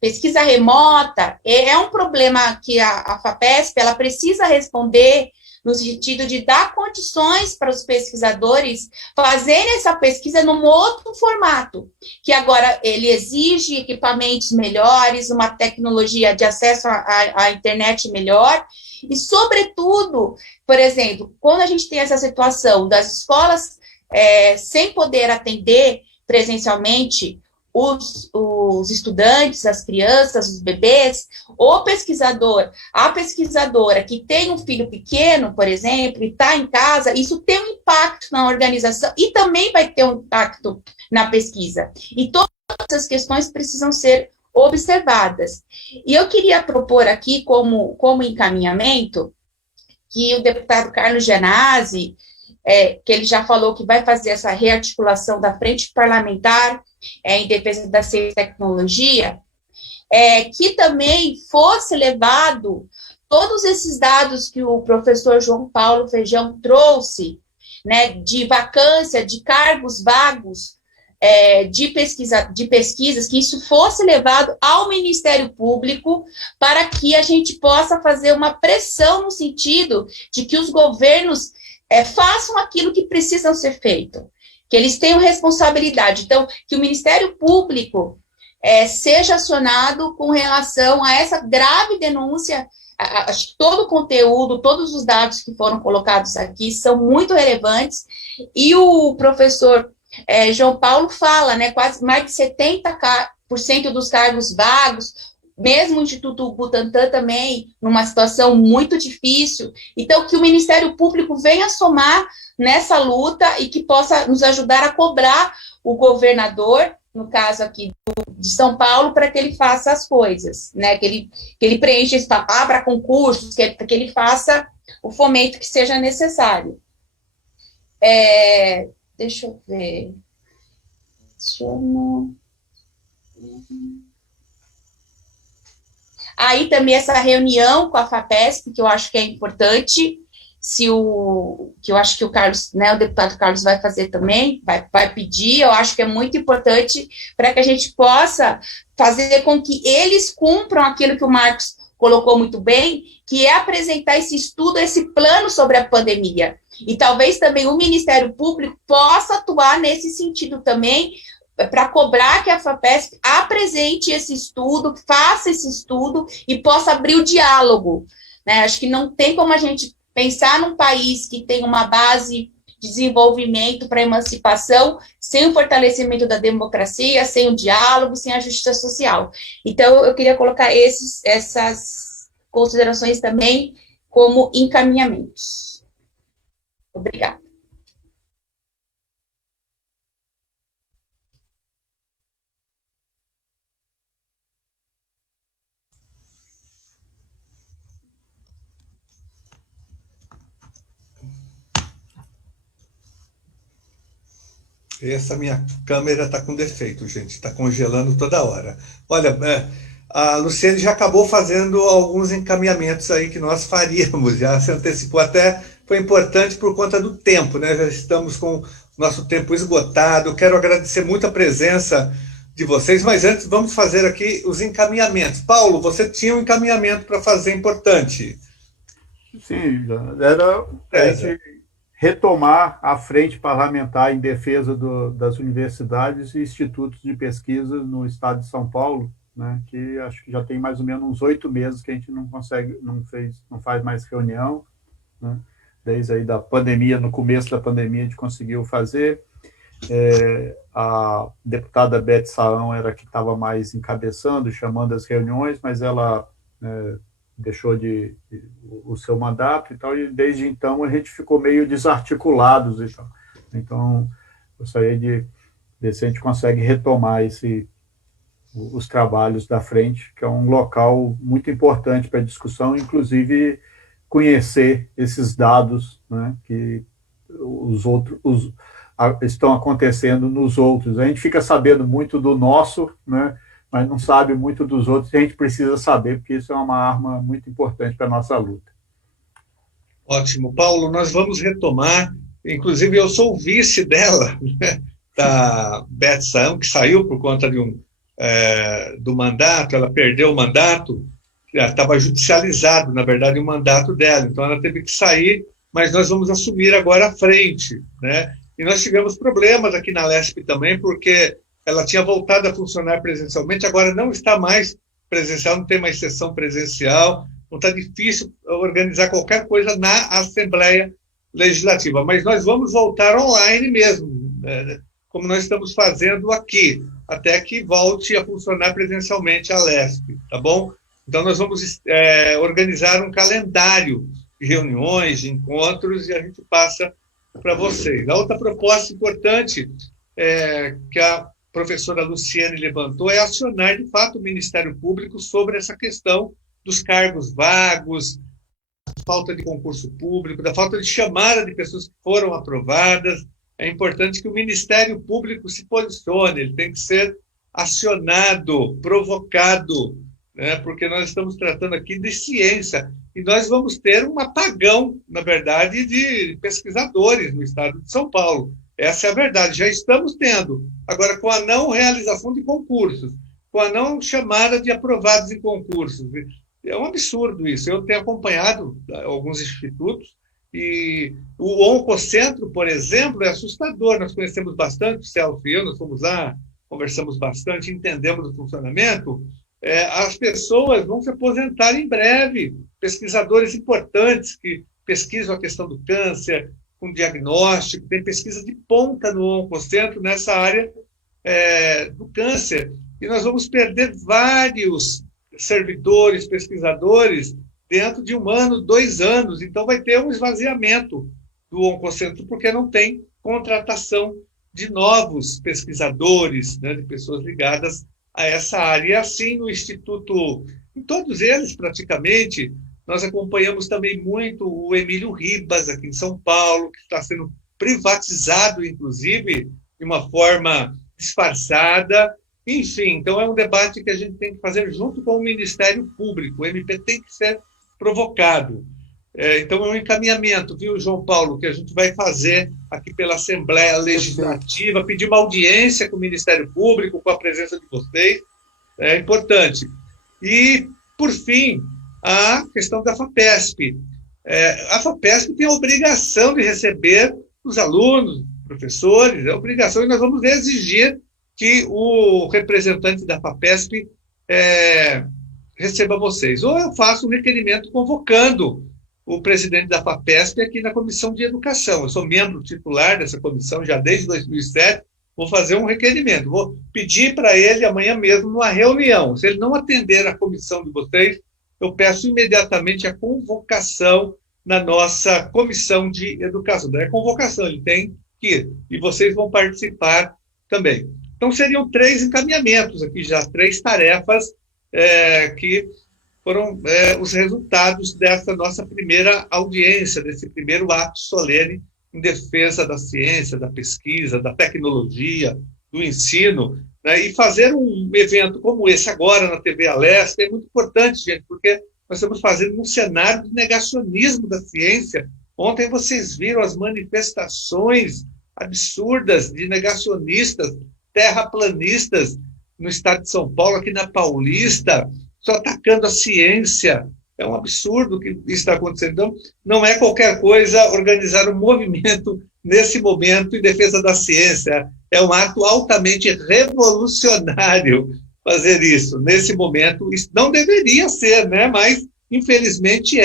pesquisa remota, é um problema que a FAPESP ela precisa responder, no sentido de dar condições para os pesquisadores fazerem essa pesquisa num outro formato, que agora ele exige equipamentos melhores, uma tecnologia de acesso à internet melhor, e, sobretudo, por exemplo, quando a gente tem essa situação das escolas sem poder atender presencialmente os estudantes, as crianças, os bebês, a pesquisadora que tem um filho pequeno, por exemplo, e está em casa, isso tem um impacto na organização e também vai ter um impacto na pesquisa. E todas essas questões precisam ser observadas. E eu queria propor aqui, como encaminhamento, que o deputado Carlos Gianazzi, que ele já falou que vai fazer essa rearticulação da frente parlamentar em defesa da ciência e tecnologia, que também fosse levado todos esses dados que o professor João Paulo Feijão trouxe, né, de vacância, de cargos vagos, de pesquisas, que isso fosse levado ao Ministério Público para que a gente possa fazer uma pressão no sentido de que os governos façam aquilo que precisam ser feito, que eles tenham responsabilidade. Então, que o Ministério Público seja acionado com relação a essa grave denúncia. Acho que todo o conteúdo, todos os dados que foram colocados aqui são muito relevantes, e o professor João Paulo fala, né, quase mais de 70% dos cargos vagos, mesmo o Instituto Butantan também, numa situação muito difícil. Então, que o Ministério Público venha somar nessa luta e que possa nos ajudar a cobrar o governador, no caso aqui de São Paulo, para que ele faça as coisas, né? Que ele preencha, abra concursos, que ele faça o fomento que seja necessário. Deixa eu ver. Aí também essa reunião com a FAPESP, que eu acho que é importante, que eu acho que o Carlos, né, o deputado Carlos vai fazer também, vai pedir, eu acho que é muito importante para que a gente possa fazer com que eles cumpram aquilo que o Marcos colocou muito bem, que é apresentar esse estudo, esse plano sobre a pandemia. E talvez também o Ministério Público possa atuar nesse sentido também, para cobrar que a FAPESP apresente esse estudo, faça esse estudo e possa abrir o diálogo, né? Acho que não tem como a gente pensar num país que tem uma base de desenvolvimento para a emancipação sem o fortalecimento da democracia, sem o diálogo, sem a justiça social. Então, eu queria colocar essas considerações também como encaminhamentos. Obrigada. Essa minha câmera está com defeito, gente, está congelando toda hora. Olha, a Luciane já acabou fazendo alguns encaminhamentos aí que nós faríamos, já se antecipou, até foi importante por conta do tempo, né? Já estamos com o nosso tempo esgotado. Quero agradecer muito a presença de vocês, mas antes vamos fazer aqui os encaminhamentos. Paulo, você tinha um encaminhamento para fazer importante. Sim, era a gente retomar a frente parlamentar em defesa das universidades e institutos de pesquisa no estado de São Paulo, né, que acho que já tem mais ou menos uns 8 meses que a gente não faz mais reunião, né, desde aí da pandemia, no começo da pandemia a gente conseguiu fazer. A deputada Beth Saão era que estava mais encabeçando, chamando as reuniões, mas ela deixou o seu mandato e tal, e desde então a gente ficou meio desarticulados e tal. Então, gostaria de ver se a gente consegue retomar os trabalhos da frente, que é um local muito importante para a discussão, inclusive conhecer esses dados, né, que estão acontecendo nos outros. A gente fica sabendo muito do nosso, né, mas não sabe muito dos outros, e a gente precisa saber, porque isso é uma arma muito importante para a nossa luta. Ótimo. Paulo, nós vamos retomar, inclusive eu sou o vice dela, né, da Beth Saão, que saiu por conta do mandato, ela perdeu o mandato, estava judicializado, na verdade, o mandato dela, então ela teve que sair, mas nós vamos assumir agora a frente, né? E nós tivemos problemas aqui na LESP também, porque ela tinha voltado a funcionar presencialmente, agora não está mais presencial, não tem mais sessão presencial, não está difícil organizar qualquer coisa na Assembleia Legislativa, mas nós vamos voltar online mesmo, né, como nós estamos fazendo aqui, até que volte a funcionar presencialmente a LESP, tá bom? Então nós vamos organizar um calendário de reuniões, de encontros, e a gente passa para vocês. A outra proposta importante que a professora Luciane levantou é acionar, de fato, o Ministério Público sobre essa questão dos cargos vagos, da falta de concurso público, da falta de chamada de pessoas que foram aprovadas. É importante que o Ministério Público se posicione, ele tem que ser acionado, provocado, né, porque nós estamos tratando aqui de ciência, e nós vamos ter um apagão, na verdade, de pesquisadores no estado de São Paulo. Essa é a verdade, já estamos tendo. Agora, com a não realização de concursos, com a não chamada de aprovados em concursos. É um absurdo isso. Eu tenho acompanhado alguns institutos, e o Oncocentro, por exemplo, é assustador. Nós conhecemos bastante, o Celso e eu, nós fomos lá, conversamos bastante, entendemos o funcionamento. As pessoas vão se aposentar em breve, pesquisadores importantes que pesquisam a questão do câncer, com diagnóstico, tem pesquisa de ponta no Oncocentro nessa área do câncer, e nós vamos perder vários servidores, pesquisadores, dentro de 1 ano, 2 anos, então vai ter um esvaziamento do Oncocentro, porque não tem contratação de novos pesquisadores, né, de pessoas ligadas a essa área. E assim, no Instituto, em todos eles praticamente, nós acompanhamos também muito o Emílio Ribas, aqui em São Paulo, que está sendo privatizado, inclusive, de uma forma disfarçada, enfim. Então, é um debate que a gente tem que fazer junto com o Ministério Público. O MP tem que ser provocado. Então, é um encaminhamento, viu, João Paulo, que a gente vai fazer aqui pela Assembleia Legislativa, pedir uma audiência com o Ministério Público, com a presença de vocês, é importante. E, por fim, a questão da FAPESP. A FAPESP tem a obrigação de receber os alunos, professores, é obrigação, e nós vamos exigir que o representante da FAPESP receba vocês. Ou eu faço um requerimento convocando o presidente da FAPESP aqui na Comissão de Educação. Eu sou membro titular dessa comissão já desde 2007, vou fazer um requerimento, vou pedir para ele amanhã mesmo numa reunião. Se ele não atender a comissão de vocês, eu peço imediatamente a convocação na nossa Comissão de Educação. Não é convocação, ele tem que ir, e vocês vão participar também. Então, seriam 3 encaminhamentos aqui já, 3 tarefas que foram os resultados dessa nossa primeira audiência, desse primeiro ato solene em defesa da ciência, da pesquisa, da tecnologia, do ensino, né? E fazer um evento como esse agora na TV Alesc é muito importante, gente, porque nós estamos fazendo um cenário de negacionismo da ciência. Ontem vocês viram as manifestações absurdas de negacionistas, terraplanistas no estado de São Paulo, aqui na Paulista, só atacando a ciência. É um absurdo que isso está acontecendo. Então, não é qualquer coisa organizar um movimento nesse momento em defesa da ciência. É um ato altamente revolucionário fazer isso nesse momento. Isso não deveria ser, né? Mas, infelizmente,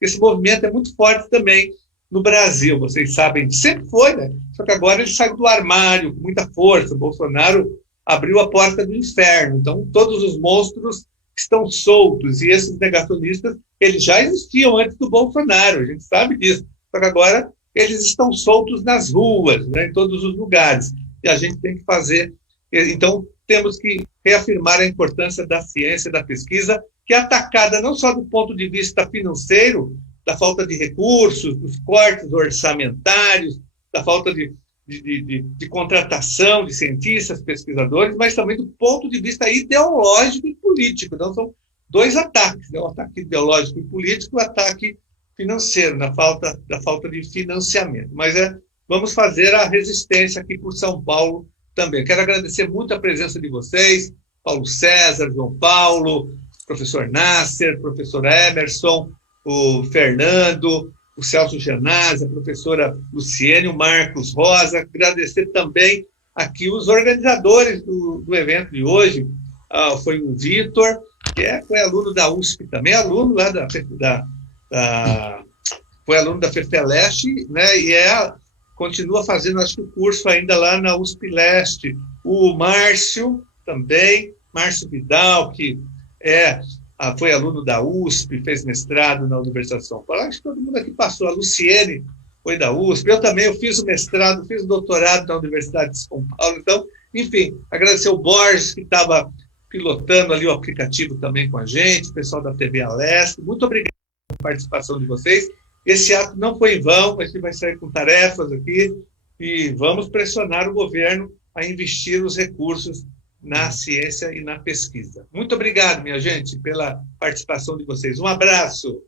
Esse movimento é muito forte também no Brasil, vocês sabem, sempre foi, né? Só que agora ele saiu do armário com muita força. O Bolsonaro abriu a porta do inferno. Então, todos os monstros estão soltos, e esses negacionistas, eles já existiam antes do Bolsonaro, a gente sabe disso, só que agora eles estão soltos nas ruas, né, em todos os lugares, e a gente tem que fazer, então temos que reafirmar a importância da ciência, da pesquisa, que é atacada não só do ponto de vista financeiro, da falta de recursos, dos cortes orçamentários, da falta de contratação de cientistas, pesquisadores, mas também do ponto de vista ideológico e político. Então, são 2 ataques, né? O ataque ideológico e político e o ataque financeiro, da falta de financiamento. Mas vamos fazer a resistência aqui por São Paulo também. Quero agradecer muito a presença de vocês, Paulo César, João Paulo, professor Nasser, professor Emerson, o Fernando, o Celso Gianazzi, a professora Luciene, o Marcos Rosa. Agradecer também aqui os organizadores do evento de hoje. Foi o Vitor, que foi aluno da USP também, aluno lá foi aluno da FEFELESTE, né, e continua fazendo, acho que o curso ainda lá na USP Leste. O Márcio também, Márcio Vidal, que foi aluno da USP, fez mestrado na Universidade de São Paulo. Acho que todo mundo aqui passou. A Luciene foi da USP. Eu fiz o mestrado, fiz o doutorado na Universidade de São Paulo. Então, enfim, agradecer o Borges, que estava pilotando ali o aplicativo também com a gente, o pessoal da TV Alesc. Muito obrigado pela participação de vocês. Esse ato não foi em vão, a gente vai sair com tarefas aqui e vamos pressionar o governo a investir os recursos na ciência e na pesquisa. Muito obrigado, minha gente, pela participação de vocês. Um abraço.